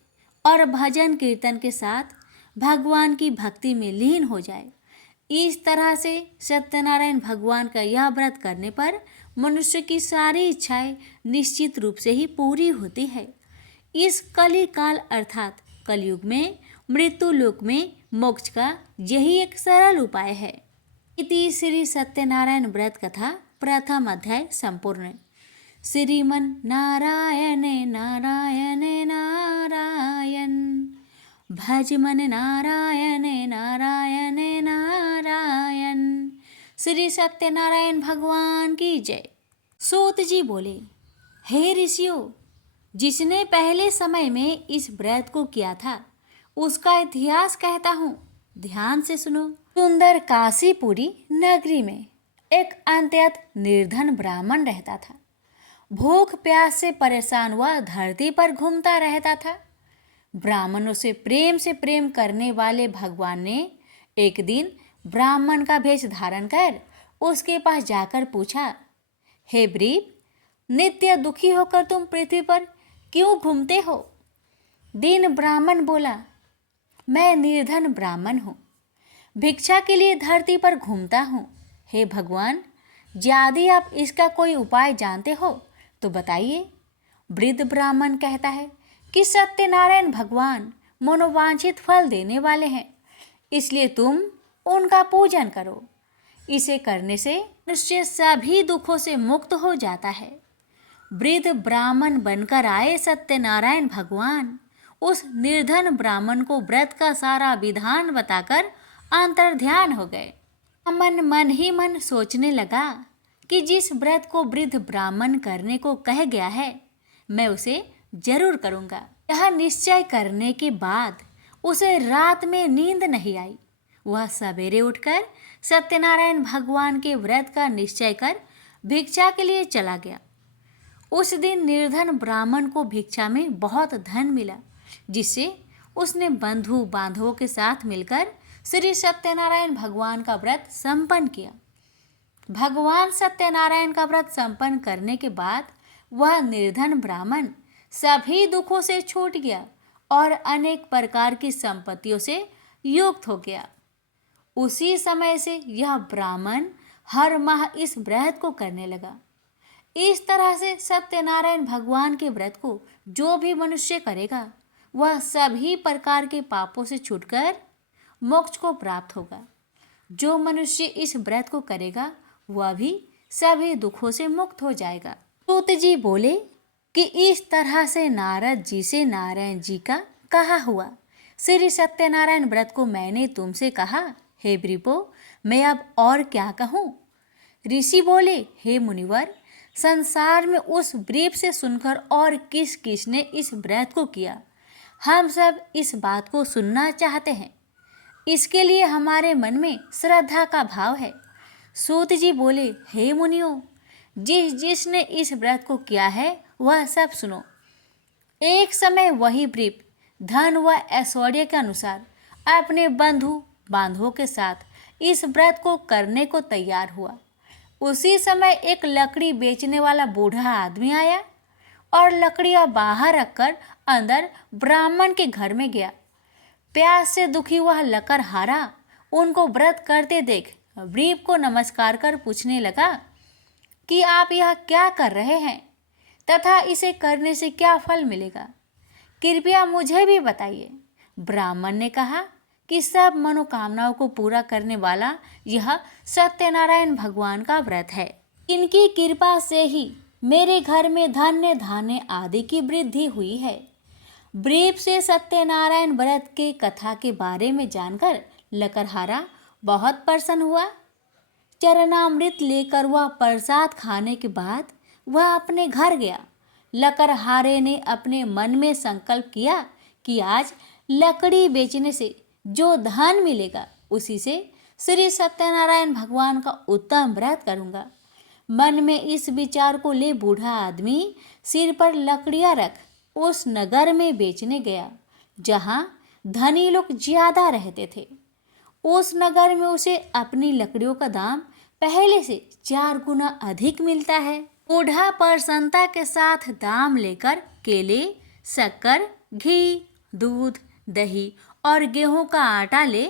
और भजन कीर्तन के साथ भगवान की भक्ति में लीन हो जाए। इस तरह से सत्यनारायण भगवान का यह व्रत करने पर मनुष्य की सारी इच्छाएं निश्चित रूप से ही पूरी होती है। इस कली काल अर्थात कलयुग में मृत्यु लोक में मोक्ष का यही एक सरल उपाय है। इति श्री सत्यनारायण व्रत कथा प्रथम अध्याय संपूर्ण। श्रीमन नारायणे नारायणे नारायण भज मन नारायणे नारायणे नारायण। श्री सत्यनारायण भगवान की जय। सूत जी बोले, हे ऋषियों, जिसने पहले समय में इस व्रत को किया था उसका इतिहास कहता हूँ, ध्यान से सुनो। सुंदर काशीपुरी नगरी में एक अत्यंत निर्धन ब्राह्मण रहता था। भूख प्यास से परेशान हुआ धरती पर घूमता रहता था। ब्राह्मणों से प्रेम करने वाले भगवान ने एक दिन ब्राह्मण का भेष धारण कर उसके पास जाकर पूछा, हे ब्रीप, नित्य दुखी होकर तुम पृथ्वी पर क्यों घूमते हो? दीन ब्राह्मण बोला, मैं निर्धन ब्राह्मण हूँ, भिक्षा के लिए धरती पर घूमता हूँ। हे भगवान, यदि आप इसका कोई उपाय जानते हो तो बताइए। वृद्ध ब्राह्मण कहता है कि सत्यनारायण भगवान मनोवांछित फल देने वाले हैं, इसलिए तुम उनका पूजन करो। इसे करने से मनुष्य सभी दुखों से मुक्त हो जाता है। वृद्ध ब्राह्मण बनकर आए सत्यनारायण भगवान उस निर्धन ब्राह्मण को व्रत का सारा विधान बताकर अंतर्ध्यान हो गए। मन ही मन सोचने लगा कि जिस व्रत को वृद्ध ब्राह्मण करने को कह गया है मैं उसे जरूर करूँगा। यह निश्चय करने के बाद उसे रात में नींद नहीं आई। वह सवेरे उठकर सत्यनारायण भगवान के व्रत का निश्चय कर भिक्षा के लिए चला गया। उस दिन निर्धन ब्राह्मण को भिक्षा में बहुत धन मिला, जिससे उसने बंधु बांधवों के साथ मिलकर श्री सत्यनारायण भगवान का व्रत संपन्न किया। भगवान सत्यनारायण का व्रत संपन्न करने के बाद वह निर्धन ब्राह्मण सभी दुखों से छूट गया और अनेक प्रकार की संपत्तियों से युक्त हो गया। उसी समय से यह ब्राह्मण हर माह इस व्रत को करने लगा। इस तरह से सत्यनारायण भगवान के व्रत को जो भी मनुष्य करेगा वह सभी प्रकार के पापों से छूटकर मोक्ष को प्राप्त होगा। जो मनुष्य इस व्रत को करेगा वह भी सभी दुखों से मुक्त हो जाएगा। सूत जी बोले कि इस तरह से नारद जी से नारायण जी का कहा हुआ श्री सत्यनारायण व्रत को मैंने तुमसे कहा। हे वृपो, मैं अब और क्या कहूँ? ऋषि बोले, हे मुनिवर, संसार में उस व्रीप से सुनकर और किस किस ने इस व्रत को किया, हम सब इस बात को सुनना चाहते हैं। इसके लिए हमारे मन में श्रद्धा का भाव है। सूत जी बोले, हे मुनियों, जिसने इस व्रत को किया है वह सब सुनो। एक समय वही व्रीप धन व ऐश्वर्य के अनुसार अपने बंधु बांधवों के साथ इस व्रत को करने को तैयार हुआ। उसी समय एक लकड़ी बेचने वाला बूढ़ा आदमी आया और लकड़ियाँ बाहर रखकर अंदर ब्राह्मण के घर में गया। प्यास से दुखी वह लकड़हारा उनको व्रत करते देख व्रीप को नमस्कार कर पूछने लगा कि आप यह क्या कर रहे हैं तथा इसे करने से क्या फल मिलेगा, कृपया मुझे भी बताइए। ब्राह्मण ने कहा कि सब मनोकामनाओं को पूरा करने वाला यह सत्यनारायण भगवान का व्रत है। इनकी कृपा से ही मेरे घर में धन्य धान्य आदि की वृद्धि हुई है। व्रीप से सत्यनारायण व्रत के कथा के बारे में जानकर लकड़हारा बहुत प्रसन्न हुआ। चरणामृत लेकर वह प्रसाद खाने के बाद वह अपने घर गया। लकड़हारे ने अपने मन में संकल्प किया कि आज लकड़ी बेचने से जो धन मिलेगा उसी से श्री सत्यनारायण भगवान का उत्तम व्रत करूँगा। मन में इस विचार को ले बूढ़ा आदमी सिर पर लकड़ियाँ रख उस नगर में बेचने गया जहाँ धनी लोग ज्यादा रहते थे। उस नगर में उसे अपनी लकड़ियों का दाम पहले से 4 गुना अधिक मिलता है। बूढ़ा प्रसन्नता के साथ दाम लेकर केले, शक्कर, घी, दूध, दही और गेहूं का आटा ले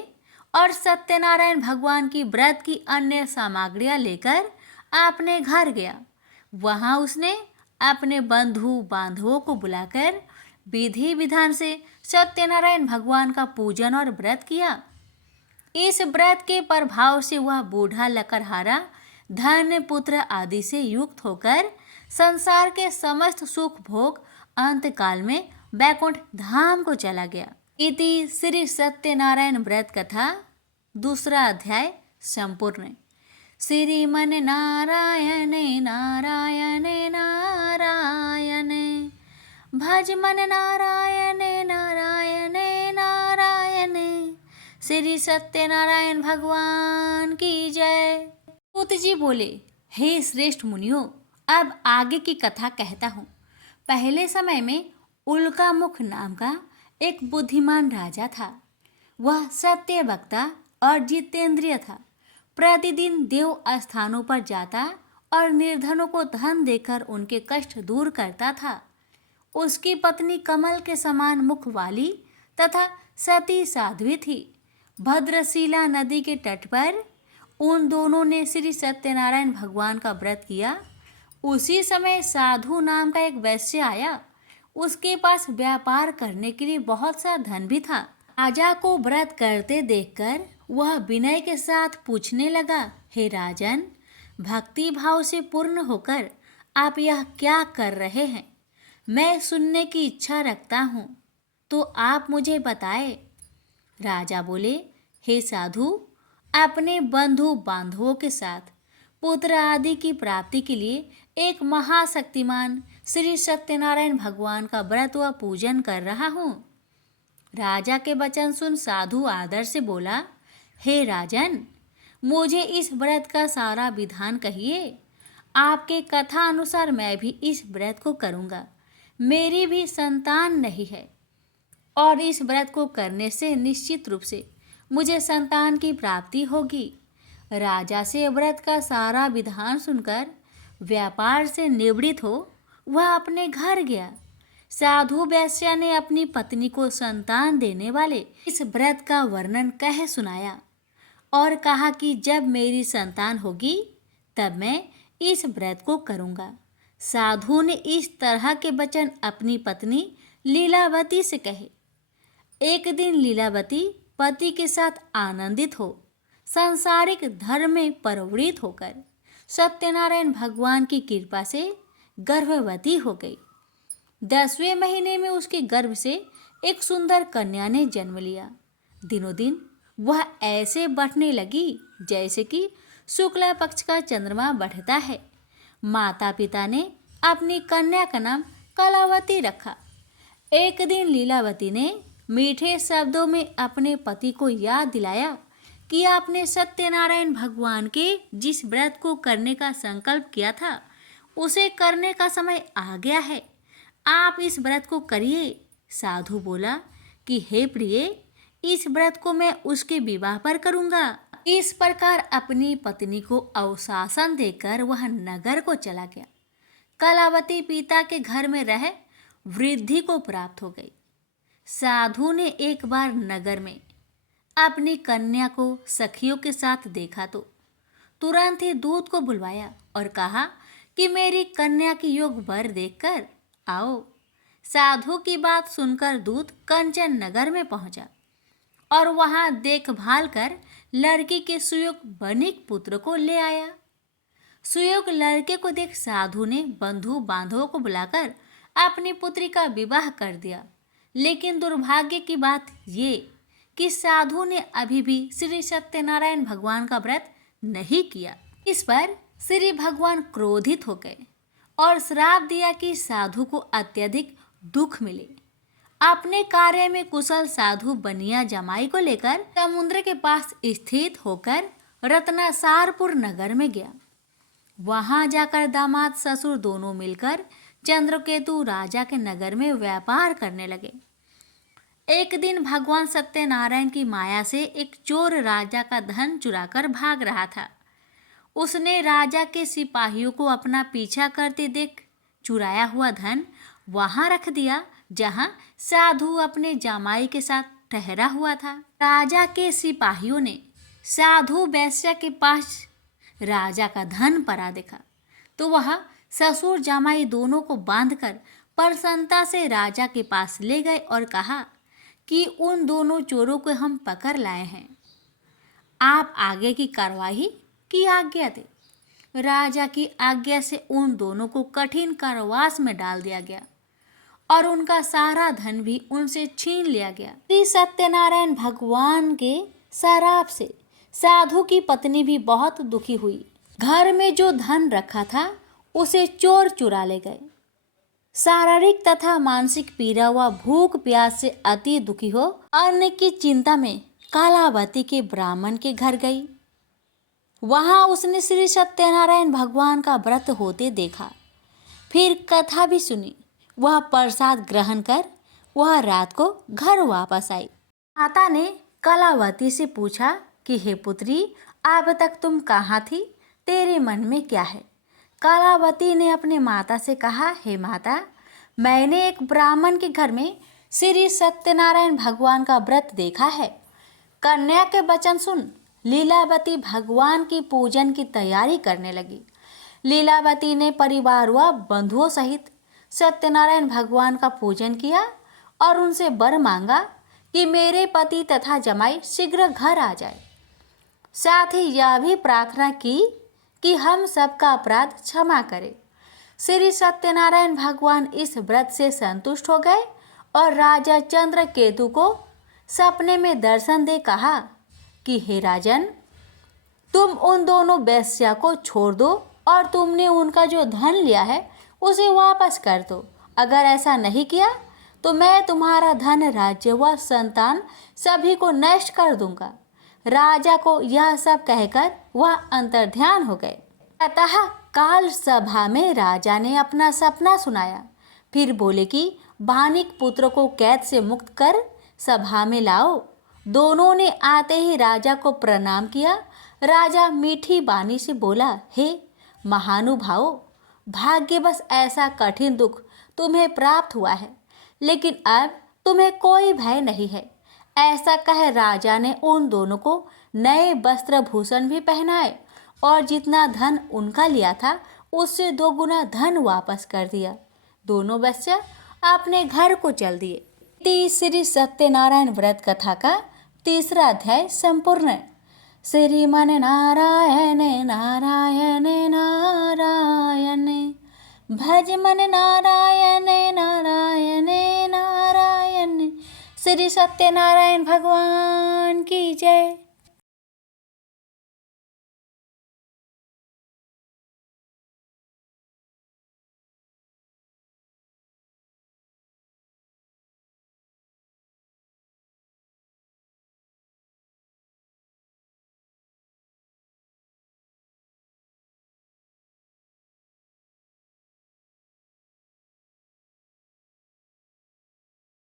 और सत्यनारायण भगवान की व्रत की अन्य सामग्रियां लेकर अपने घर गया। वहां उसने अपने बंधु बांधवों को बुलाकर विधि विधान से सत्यनारायण भगवान का पूजन और व्रत किया। इस व्रत के प्रभाव से वह बूढ़ा लकड़हारा धन पुत्र आदि से युक्त होकर संसार के समस्त सुख भोग अंत काल में वैकुंठ धाम को चला गया। इति श्री सत्यनारायण व्रत कथा दूसरा अध्याय संपूर्ण। श्रीमन नारायण नारायण नारायण भज मन नारायण नारायण नारायण। श्री सत्यनारायण भगवान की जय। सूत जी बोले, हे श्रेष्ठ मुनियों, अब आगे की कथा कहता हूँ। पहले समय में उल्कामुख नाम का एक बुद्धिमान राजा था। वह सत्य वक्ता और जितेंद्रिय था। प्रतिदिन देव स्थानों पर जाता और निर्धनों को धन देकर उनके कष्ट दूर करता था। उसकी पत्नी कमल के समान मुख वाली तथा सती साध्वी थी। भद्रशिला नदी के तट पर उन दोनों ने श्री सत्यनारायण भगवान का व्रत किया। उसी समय साधु नाम का एक वैश्य आया। उसके पास व्यापार करने के लिए बहुत सा धन भी था। राजा को व्रत करते देखकर वह विनय के साथ पूछने लगा, हे राजन, भक्ति भाव से पूर्ण होकर आप यह क्या कर रहे हैं? मैं सुनने की इच्छा रखता हूँ, तो आप मुझे बताए। राजा बोले, हे साधु, अपने बंधु बांधवों के साथ पुत्र आदि की प्राप्ति के लिए एक महाशक्तिमान श्री सत्यनारायण भगवान का व्रत व पूजन कर रहा हूँ। राजा के वचन सुन साधु आदर से बोला, हे राजन, मुझे इस व्रत का सारा विधान कहिए। आपके कथा अनुसार मैं भी इस व्रत को करूँगा। मेरी भी संतान नहीं है और इस व्रत को करने से निश्चित रूप से मुझे संतान की प्राप्ति होगी। राजा से व्रत का सारा विधान सुनकर व्यापार से निवृत्त हो वह अपने घर गया। साधु वैश्य ने अपनी पत्नी को संतान देने वाले इस व्रत का वर्णन कह सुनाया और कहा कि जब मेरी संतान होगी तब मैं इस व्रत को करूँगा। साधु ने इस तरह के वचन अपनी पत्नी लीलावती से कहे। एक दिन लीलावती पति के साथ आनंदित हो सांसारिक धर्म में प्रवृत्त होकर सत्यनारायण भगवान की कृपा से गर्भवती हो गई। 10वें महीने में उसके गर्भ से एक सुंदर कन्या ने जन्म लिया। दिनों दिन वह ऐसे बढ़ने लगी जैसे कि शुक्ला पक्ष का चंद्रमा बढ़ता है। माता पिता ने अपनी कन्या का नाम कलावती रखा। एक दिन लीलावती ने मीठे शब्दों में अपने पति को याद दिलाया कि आपने सत्यनारायण भगवान के जिस व्रत को करने का संकल्प किया था उसे करने का समय आ गया है। आप इस व्रत को करिए। साधु बोला कि हे प्रिय, इस व्रत को मैं उसके विवाह पर करूँगा। इस प्रकार अपनी पत्नी को अवशासन देकर वह नगर को चला गया। कलावती पिता के घर में रह वृद्धि को प्राप्त हो गई। साधु ने एक बार नगर में अपनी कन्या को सखियों के साथ देखा तो तुरंत ही दूत को बुलवाया और कहा कि मेरी कन्या की योग वर देखकर आओ। साधु की बात सुनकर दूत कंचन नगर में पहुंचा और वहां देखभाल कर लड़की के सुयोग बनिक पुत्र को ले आया। सुयोग लड़के को देख साधु ने बंधु बांधवों को बुलाकर अपनी पुत्री का विवाह कर दिया। लेकिन दुर्भाग्य की बात ये कि साधु ने अभी भी श्री सत्यनारायण भगवान का व्रत नहीं किया। इस पर श्री भगवान क्रोधित हो गए और श्राप दिया कि साधु को अत्यधिक दुख मिले। अपने कार्य में कुशल साधु बनिया जमाई को लेकर समुद्र के पास स्थित होकर रत्नासारपुर नगर में गया। वहां जाकर दामाद ससुर दोनों मिलकर चंद्रकेतु राजा के नगर में व्यापार करने लगे। एक दिन भगवान सत्यनारायण की माया से एक चोर राजा का धन चुराकर भाग रहा था। उसने राजा के सिपाहियों को अपना पीछा करते देख चुराया हुआ धन वहां रख दिया जहां साधु अपने जामाई के साथ ठहरा हुआ था। राजा के सिपाहियों ने साधु वैश्य के पास राजा का धन पड़ा देखा तो वह ससुर जामाई दोनों को बांधकर प्रसन्नता से राजा के पास ले गए और कहा कि उन दोनों चोरों को हम पकड़ लाए हैं, आप आगे की कार्रवाई की आज्ञा दें। राजा की आज्ञा से उन दोनों को कठिन कारावास में डाल दिया गया और उनका सारा धन भी उनसे छीन लिया गया। श्री सत्यनारायण भगवान के शराप से साधु की पत्नी भी बहुत दुखी हुई। घर में जो धन रखा था उसे चोर चुरा ले गए। शारीरिक तथा मानसिक पीड़ा व भूख प्यास से अति दुखी हो अन्न की चिंता में कालावती के ब्राह्मण के घर गई। वहां उसने श्री सत्यनारायण भगवान का व्रत होते देखा, फिर कथा भी सुनी। वह प्रसाद ग्रहण कर वह रात को घर वापस आई। माता ने कलावती से पूछा कि हे पुत्री, अब तक तुम कहाँ थी, तेरे मन में क्या है? कलावती ने अपने माता से कहा, हे माता, मैंने एक ब्राह्मण के घर में श्री सत्यनारायण भगवान का व्रत देखा है। कन्या के वचन सुन लीलावती भगवान की पूजन की तैयारी करने लगी। लीलावती ने परिवार व बंधुओं सहित सत्यनारायण भगवान का पूजन किया और उनसे वर मांगा कि मेरे पति तथा जमाई शीघ्र घर आ जाए। साथ ही यह भी प्रार्थना की कि हम सबका अपराध क्षमा करें। श्री सत्यनारायण भगवान इस व्रत से संतुष्ट हो गए और राजा चंद्रकेतु को सपने में दर्शन दे कहा कि हे राजन, तुम उन दोनों वेश्या को छोड़ दो और तुमने उनका जो धन लिया है उसे वापस कर दो। अगर ऐसा नहीं किया तो मैं तुम्हारा धन, राज्य व संतान सभी को नष्ट कर दूंगा। राजा को यह सब कहकर वह अंतर्ध्यान हो गए। अतः काल सभा में राजा ने अपना सपना सुनाया। फिर बोले कि बानिक पुत्र को कैद से मुक्त कर सभा में लाओ। दोनों ने आते ही राजा को प्रणाम किया। राजा मीठी बानी से बोला, हे महानुभावों, भाग्यवश ऐसा कठिन दुख तुम्हें प्राप्त हुआ है, लेकिन अब तुम्हें कोई भय नहीं है। ऐसा कह राजा ने उन दोनों को नए वस्त्र भूषण भी पहनाए और जितना धन उनका लिया था उससे 2 गुना धन वापस कर दिया। दोनों वेश्या अपने घर को चल दिए। श्री सत्यनारायण व्रत कथा का 3रा अध्याय संपूर्ण। श्रीमन नारायण नारायण नारायण, भज मन नारायण नारायण नारायण। श्री सत्यनारायण भगवान की जय।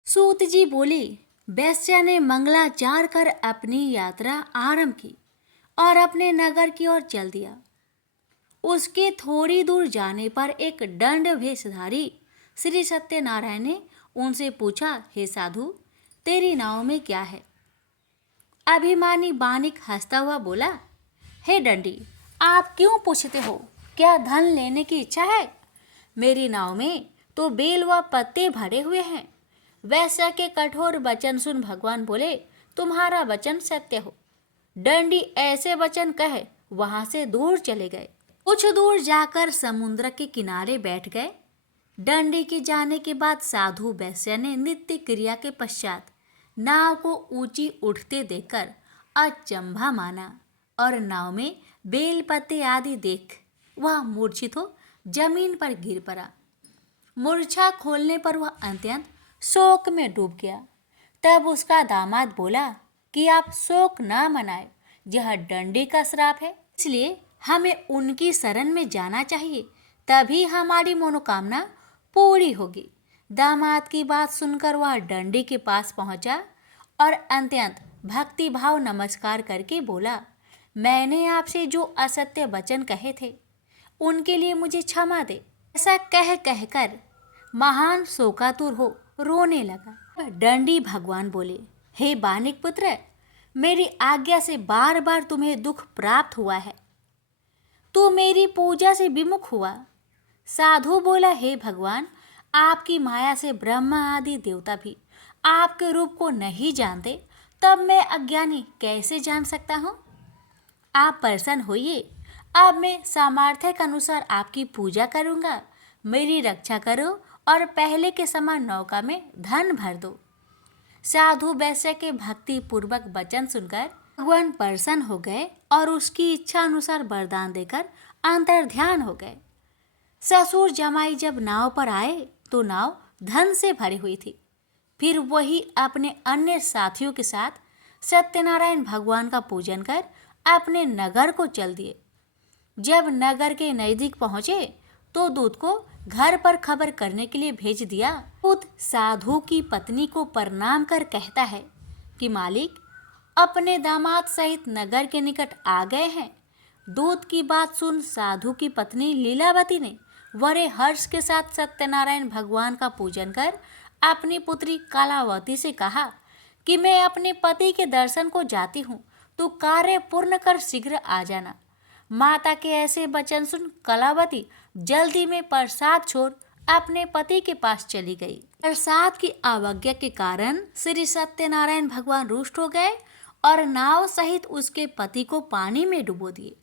सूत जी बोली, वेश्या ने मंगलाचार कर अपनी यात्रा आरंभ की और अपने नगर की ओर चल दिया। उसके थोड़ी दूर जाने पर एक दंड भेषधारी श्री सत्यनारायण ने उनसे पूछा, हे साधु, तेरी नाव में क्या है? अभिमानी बानिक हंसता हुआ बोला, हे दंडी, आप क्यों पूछते हो? क्या धन लेने की इच्छा है? मेरी नाव में तो बेल व पत्ते भरे हुए हैं। वैश्या के कठोर वचन सुन भगवान बोले, तुम्हारा वचन सत्य हो। दंडी ऐसे वचन कहे वहां से दूर चले गए। कुछ दूर जाकर समुद्र के किनारे बैठ गए। दंडी के जाने के बाद साधु वैश्या ने नित्य क्रिया के पश्चात नाव को ऊंची उठते देखकर अचंभा माना और नाव में बेल पत्ते आदि देख वह मूर्छित हो जमीन पर गिर पड़ा। मूर्छा खोलने पर वह अत्यंत शोक में डूब गया। तब उसका दामाद बोला कि आप शोक ना मनाए, यह दंडी का श्राप है, इसलिए हमें उनकी शरण में जाना चाहिए, तभी हमारी मनोकामना पूरी होगी। दामाद की बात सुनकर वह दंडी के पास पहुंचा और अत्यंत भक्ति भाव नमस्कार करके बोला, मैंने आपसे जो असत्य वचन कहे थे उनके लिए मुझे क्षमा दे। ऐसा कह कहकर महान शोकातुर हो रोने लगा। दंडी भगवान बोले, हे बानिक पुत्र, मेरी आज्ञा से बार बार तुम्हें दुख प्राप्त हुआ है, तू मेरी पूजा से विमुख हुआ। साधु बोला, हे भगवान, आपकी माया से ब्रह्मा आदि देवता भी आपके रूप को नहीं जानते, तब मैं अज्ञानी कैसे जान सकता हूँ? आप प्रसन्न होइए, अब मैं सामर्थ्य के अनुसार आपकी पूजा करूँगा। मेरी रक्षा करो और पहले के समान नौका में धन भर दो। साधु वैश्य के भक्ति पूर्वक वचन सुनकर भगवान प्रसन्न हो गए और उसकी इच्छा अनुसार वरदान देकर अंतर ध्यान हो गए। ससुर जमाई जब नाव पर आए तो नाव धन से भरी हुई थी। फिर वही अपने अन्य साथियों के साथ सत्यनारायण भगवान का पूजन कर अपने नगर को चल दिए। जब नगर के नजदीक पहुंचे तो दूत को घर पर खबर करने के लिए भेज दिया। दूत साधु की पत्नी को प्रणाम कर कहता है कि मालिक अपने दामाद सहित नगर के निकट आ गए हैं। दूत की बात सुन साधु की पत्नी लीलावती ने बड़े हर्ष के साथ सत्यनारायण भगवान का पूजन कर अपनी पुत्री कलावती से कहा कि मैं अपने पति के दर्शन को जाती हूँ, तो कार्य पूर्ण कर शीघ्र आ जाना। माता के ऐसे वचन सुन कलावती जल्दी में प्रसाद छोड़ अपने पति के पास चली गई। प्रसाद की अवज्ञा के कारण श्री सत्यनारायण भगवान रुष्ट हो गए और नाव सहित उसके पति को पानी में डुबो दिए।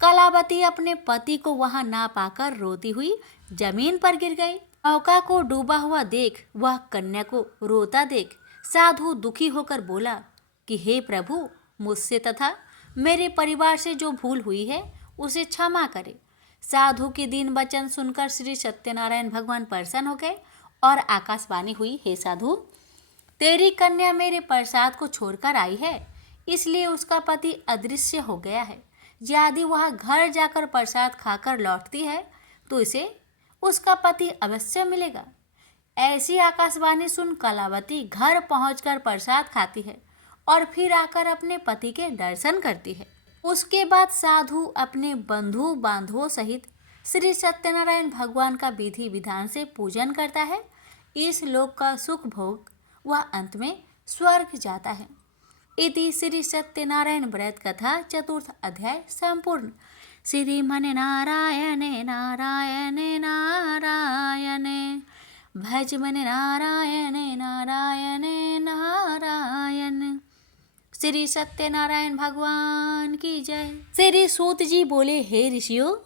कलावती अपने पति को वहां ना पाकर रोती हुई जमीन पर गिर गई। नौका को डूबा हुआ देख वह कन्या को रोता देख साधु दुखी होकर बोला कि हे प्रभु, मुझसे तथा मेरे परिवार से जो भूल हुई है उसे क्षमा करे। साधु के दीन वचन सुनकर श्री सत्यनारायण भगवान प्रसन्न हो गए और आकाशवाणी हुई, हे साधु, तेरी कन्या मेरे प्रसाद को छोड़कर आई है, इसलिए उसका पति अदृश्य हो गया है। यदि वह घर जाकर प्रसाद खाकर लौटती है तो इसे उसका पति अवश्य मिलेगा। ऐसी आकाशवाणी सुन कलावती घर पहुंचकर प्रसाद खाती है और फिर आकर अपने पति के दर्शन करती है। उसके बाद साधु अपने बंधु बांधवों सहित श्री सत्यनारायण भगवान का विधि विधान से पूजन करता है। इस लोक का सुख भोग वह अंत में स्वर्ग जाता है। इति श्री सत्यनारायण व्रत कथा चतुर्थ अध्याय संपूर्ण। श्रीमन नारायणे नारायणे नारायणे भज मन नारायणे नारायणे नारायण। श्री सत्यनारायण भगवान की जय। श्री सूत जी बोले, हे ऋषियों,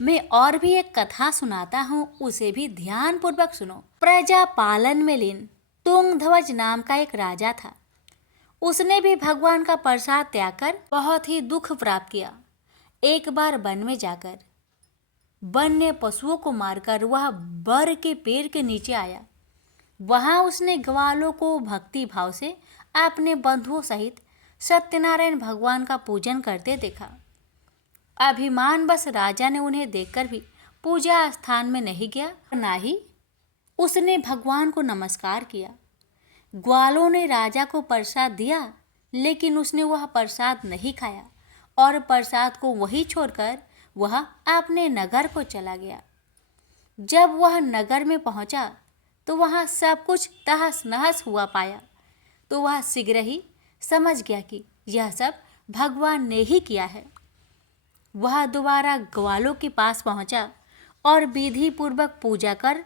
मैं और भी एक कथा सुनाता हूँ, उसे भी ध्यान पूर्वक सुनो। प्रजा पालन में लीन तुंगध्वज नाम का एक राजा था। उसने भी भगवान का प्रसाद त्याग कर बहुत ही दुख प्राप्त किया। एक बार वन में जाकर वन्य पशुओं को मारकर वह बर के पेड़ के नीचे आया। वहां उसने ग्वालों को भक्ति भाव से अपने बंधुओं सहित सत्यनारायण भगवान का पूजन करते देखा। अभिमानवश राजा ने उन्हें देखकर भी पूजा स्थान में नहीं गया, ना ही उसने भगवान को नमस्कार किया। ग्वालों ने राजा को प्रसाद दिया, लेकिन उसने वह प्रसाद नहीं खाया और प्रसाद को वहीं छोड़कर वह अपने नगर को चला गया। जब वह नगर में पहुंचा तो वहां सब कुछ तहस नहस हुआ पाया, तो वह शीघ्र ही समझ गया कि यह सब भगवान ने ही किया है। वह दोबारा ग्वालों के पास पहुंचा और विधि पूर्वक पूजा कर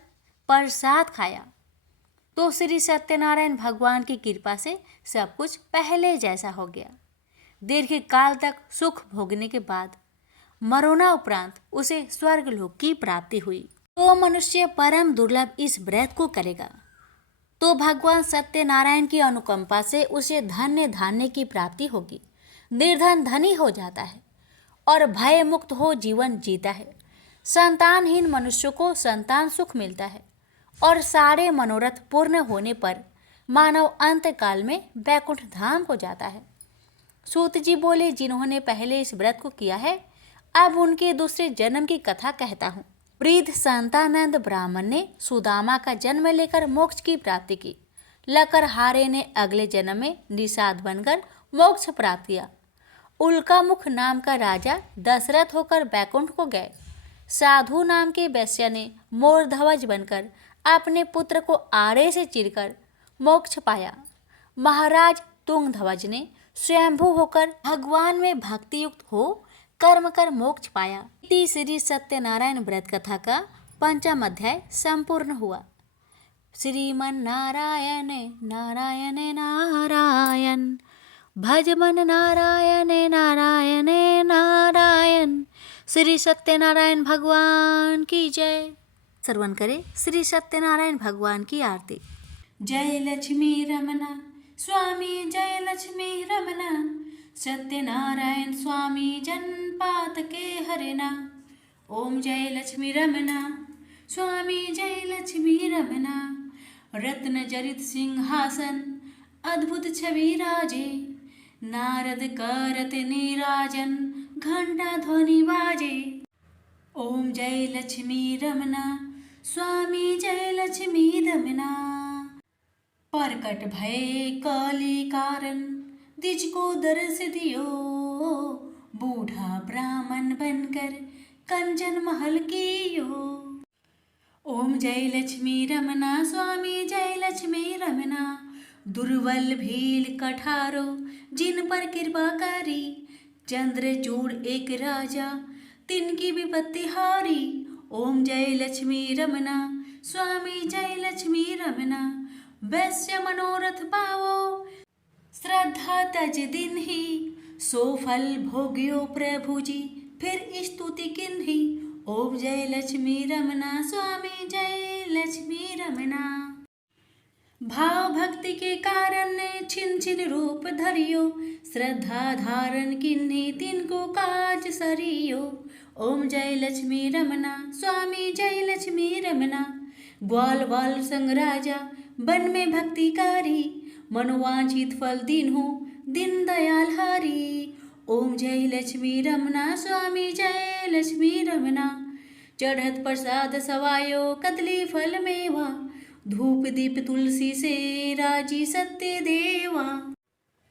प्रसाद खाया, तो श्री सत्यनारायण भगवान की कृपा से सब कुछ पहले जैसा हो गया। दीर्घ काल तक सुख भोगने के बाद मरोना उपरांत उसे स्वर्ग लोक की प्राप्ति हुई। तो मनुष्य परम दुर्लभ इस व्रत को करेगा तो भगवान सत्यनारायण की अनुकंपा से उसे धन्य धान्य की प्राप्ति होगी। निर्धन धनी हो जाता है और भय मुक्त हो जीवन जीता है। संतानहीन मनुष्य को संतान सुख मिलता है और सारे मनोरथ पूर्ण होने पर मानव अंत काल में वैकुंठ धाम को जाता है। सूत जी बोले, जिन्होंने पहले इस व्रत को किया है, अब उनके दूसरे जन्म की कथा कहता हूँ। वृद्ध संतानंद ब्राह्मण ने सुदामा का जन्म लेकर मोक्ष की प्राप्ति की। लकरहारे ने अगले जन्म में निषाद बनकर मोक्ष प्राप्त किया। उल्कामुख नाम का राजा दशरथ होकर बैकुंठ को गए। साधु नाम के वैश्य ने मोरध्वज बनकर अपने पुत्र को आरे से चीरकर मोक्ष पाया। महाराज तुंगध्वज ने स्वयंभू होकर भगवान में भक्ति युक्त हो कर्म कर मोक्ष पाया। श्री सत्यनारायण व्रत कथा का 5वां अध्याय संपूर्ण हुआ। श्रीमन नारायण नारायण नारायण, भज मन नारायण नारायण नारायण। श्री सत्यनारायण भगवान की जय। श्रवण करें श्री सत्यनारायण भगवान की आरती। जय लक्ष्मी रमना स्वामी, जय लक्ष्मी रमना, सत्यनारायण स्वामी जनपात के हरना। ओम जय लक्ष्मी रमना स्वामी, जय लक्ष्मी रमना, रत्न जरित सिंहासन अद्भुत छवि राजे, नारद करत नीराजन घंटा ध्वनि बाजे। ओम जय लक्ष्मी रमना स्वामी, जय लक्ष्मी रमना, प्रकट भय काली कारण द्विज को दर्श दियो, बूढ़ा ब्राह्मण बनकर कंचन महल कियो। ओम जय लक्ष्मी रमना स्वामी, जय लक्ष्मी रमना, दुर्बल भील कठारो जिन पर कृपा करी, चंद्रचूड़ एक राजा तिनकी विपत्ति हारी। ओम जय लक्ष्मी रमना स्वामी, जय लक्ष्मी रमना, वैश्य मनोरथ पावो श्रद्धा तज दिन ही, सो फल भोग्यो प्रभु जी फिर स्तुति किन्ही। ओम जय लक्ष्मी रमना स्वामी, जय लक्ष्मी रमना, भाव भक्ति के कारण ने छिन छिन रूप धरियो, श्रद्धा धारण किन्ही तिनको काज सरियो। ओम जय लक्ष्मी रमना स्वामी, जय लक्ष्मी रमना, ग्वाल बाल संग राजा बन में भक्तिकारी, मनोवांछित फल दीन्हो दिन दयाल हरि। ओम जय लक्ष्मी रमना स्वामी, जय लक्ष्मी रमना, चढ़त प्रसाद सवायो कदली फल मेवा, धूप दीप तुलसी से राजी सत्य देवा।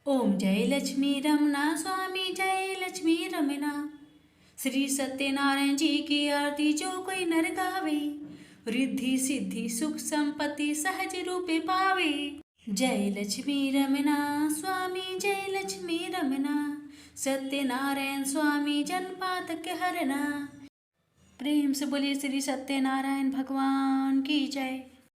ओम जय लक्ष्मी रमना स्वामी, जय लक्ष्मी रमना, श्री सत्यनारायण जी की आरती जो कोई नर गावे, रिद्धि सिद्धि सुख संपत्ति सहज रूपे पावे। जय लक्ष्मी रमना स्वामी, जय लक्ष्मी रमना, सत्यनारायण स्वामी जनपात के हरना। प्रेम से बोलिए श्री सत्यनारायण भगवान की जय।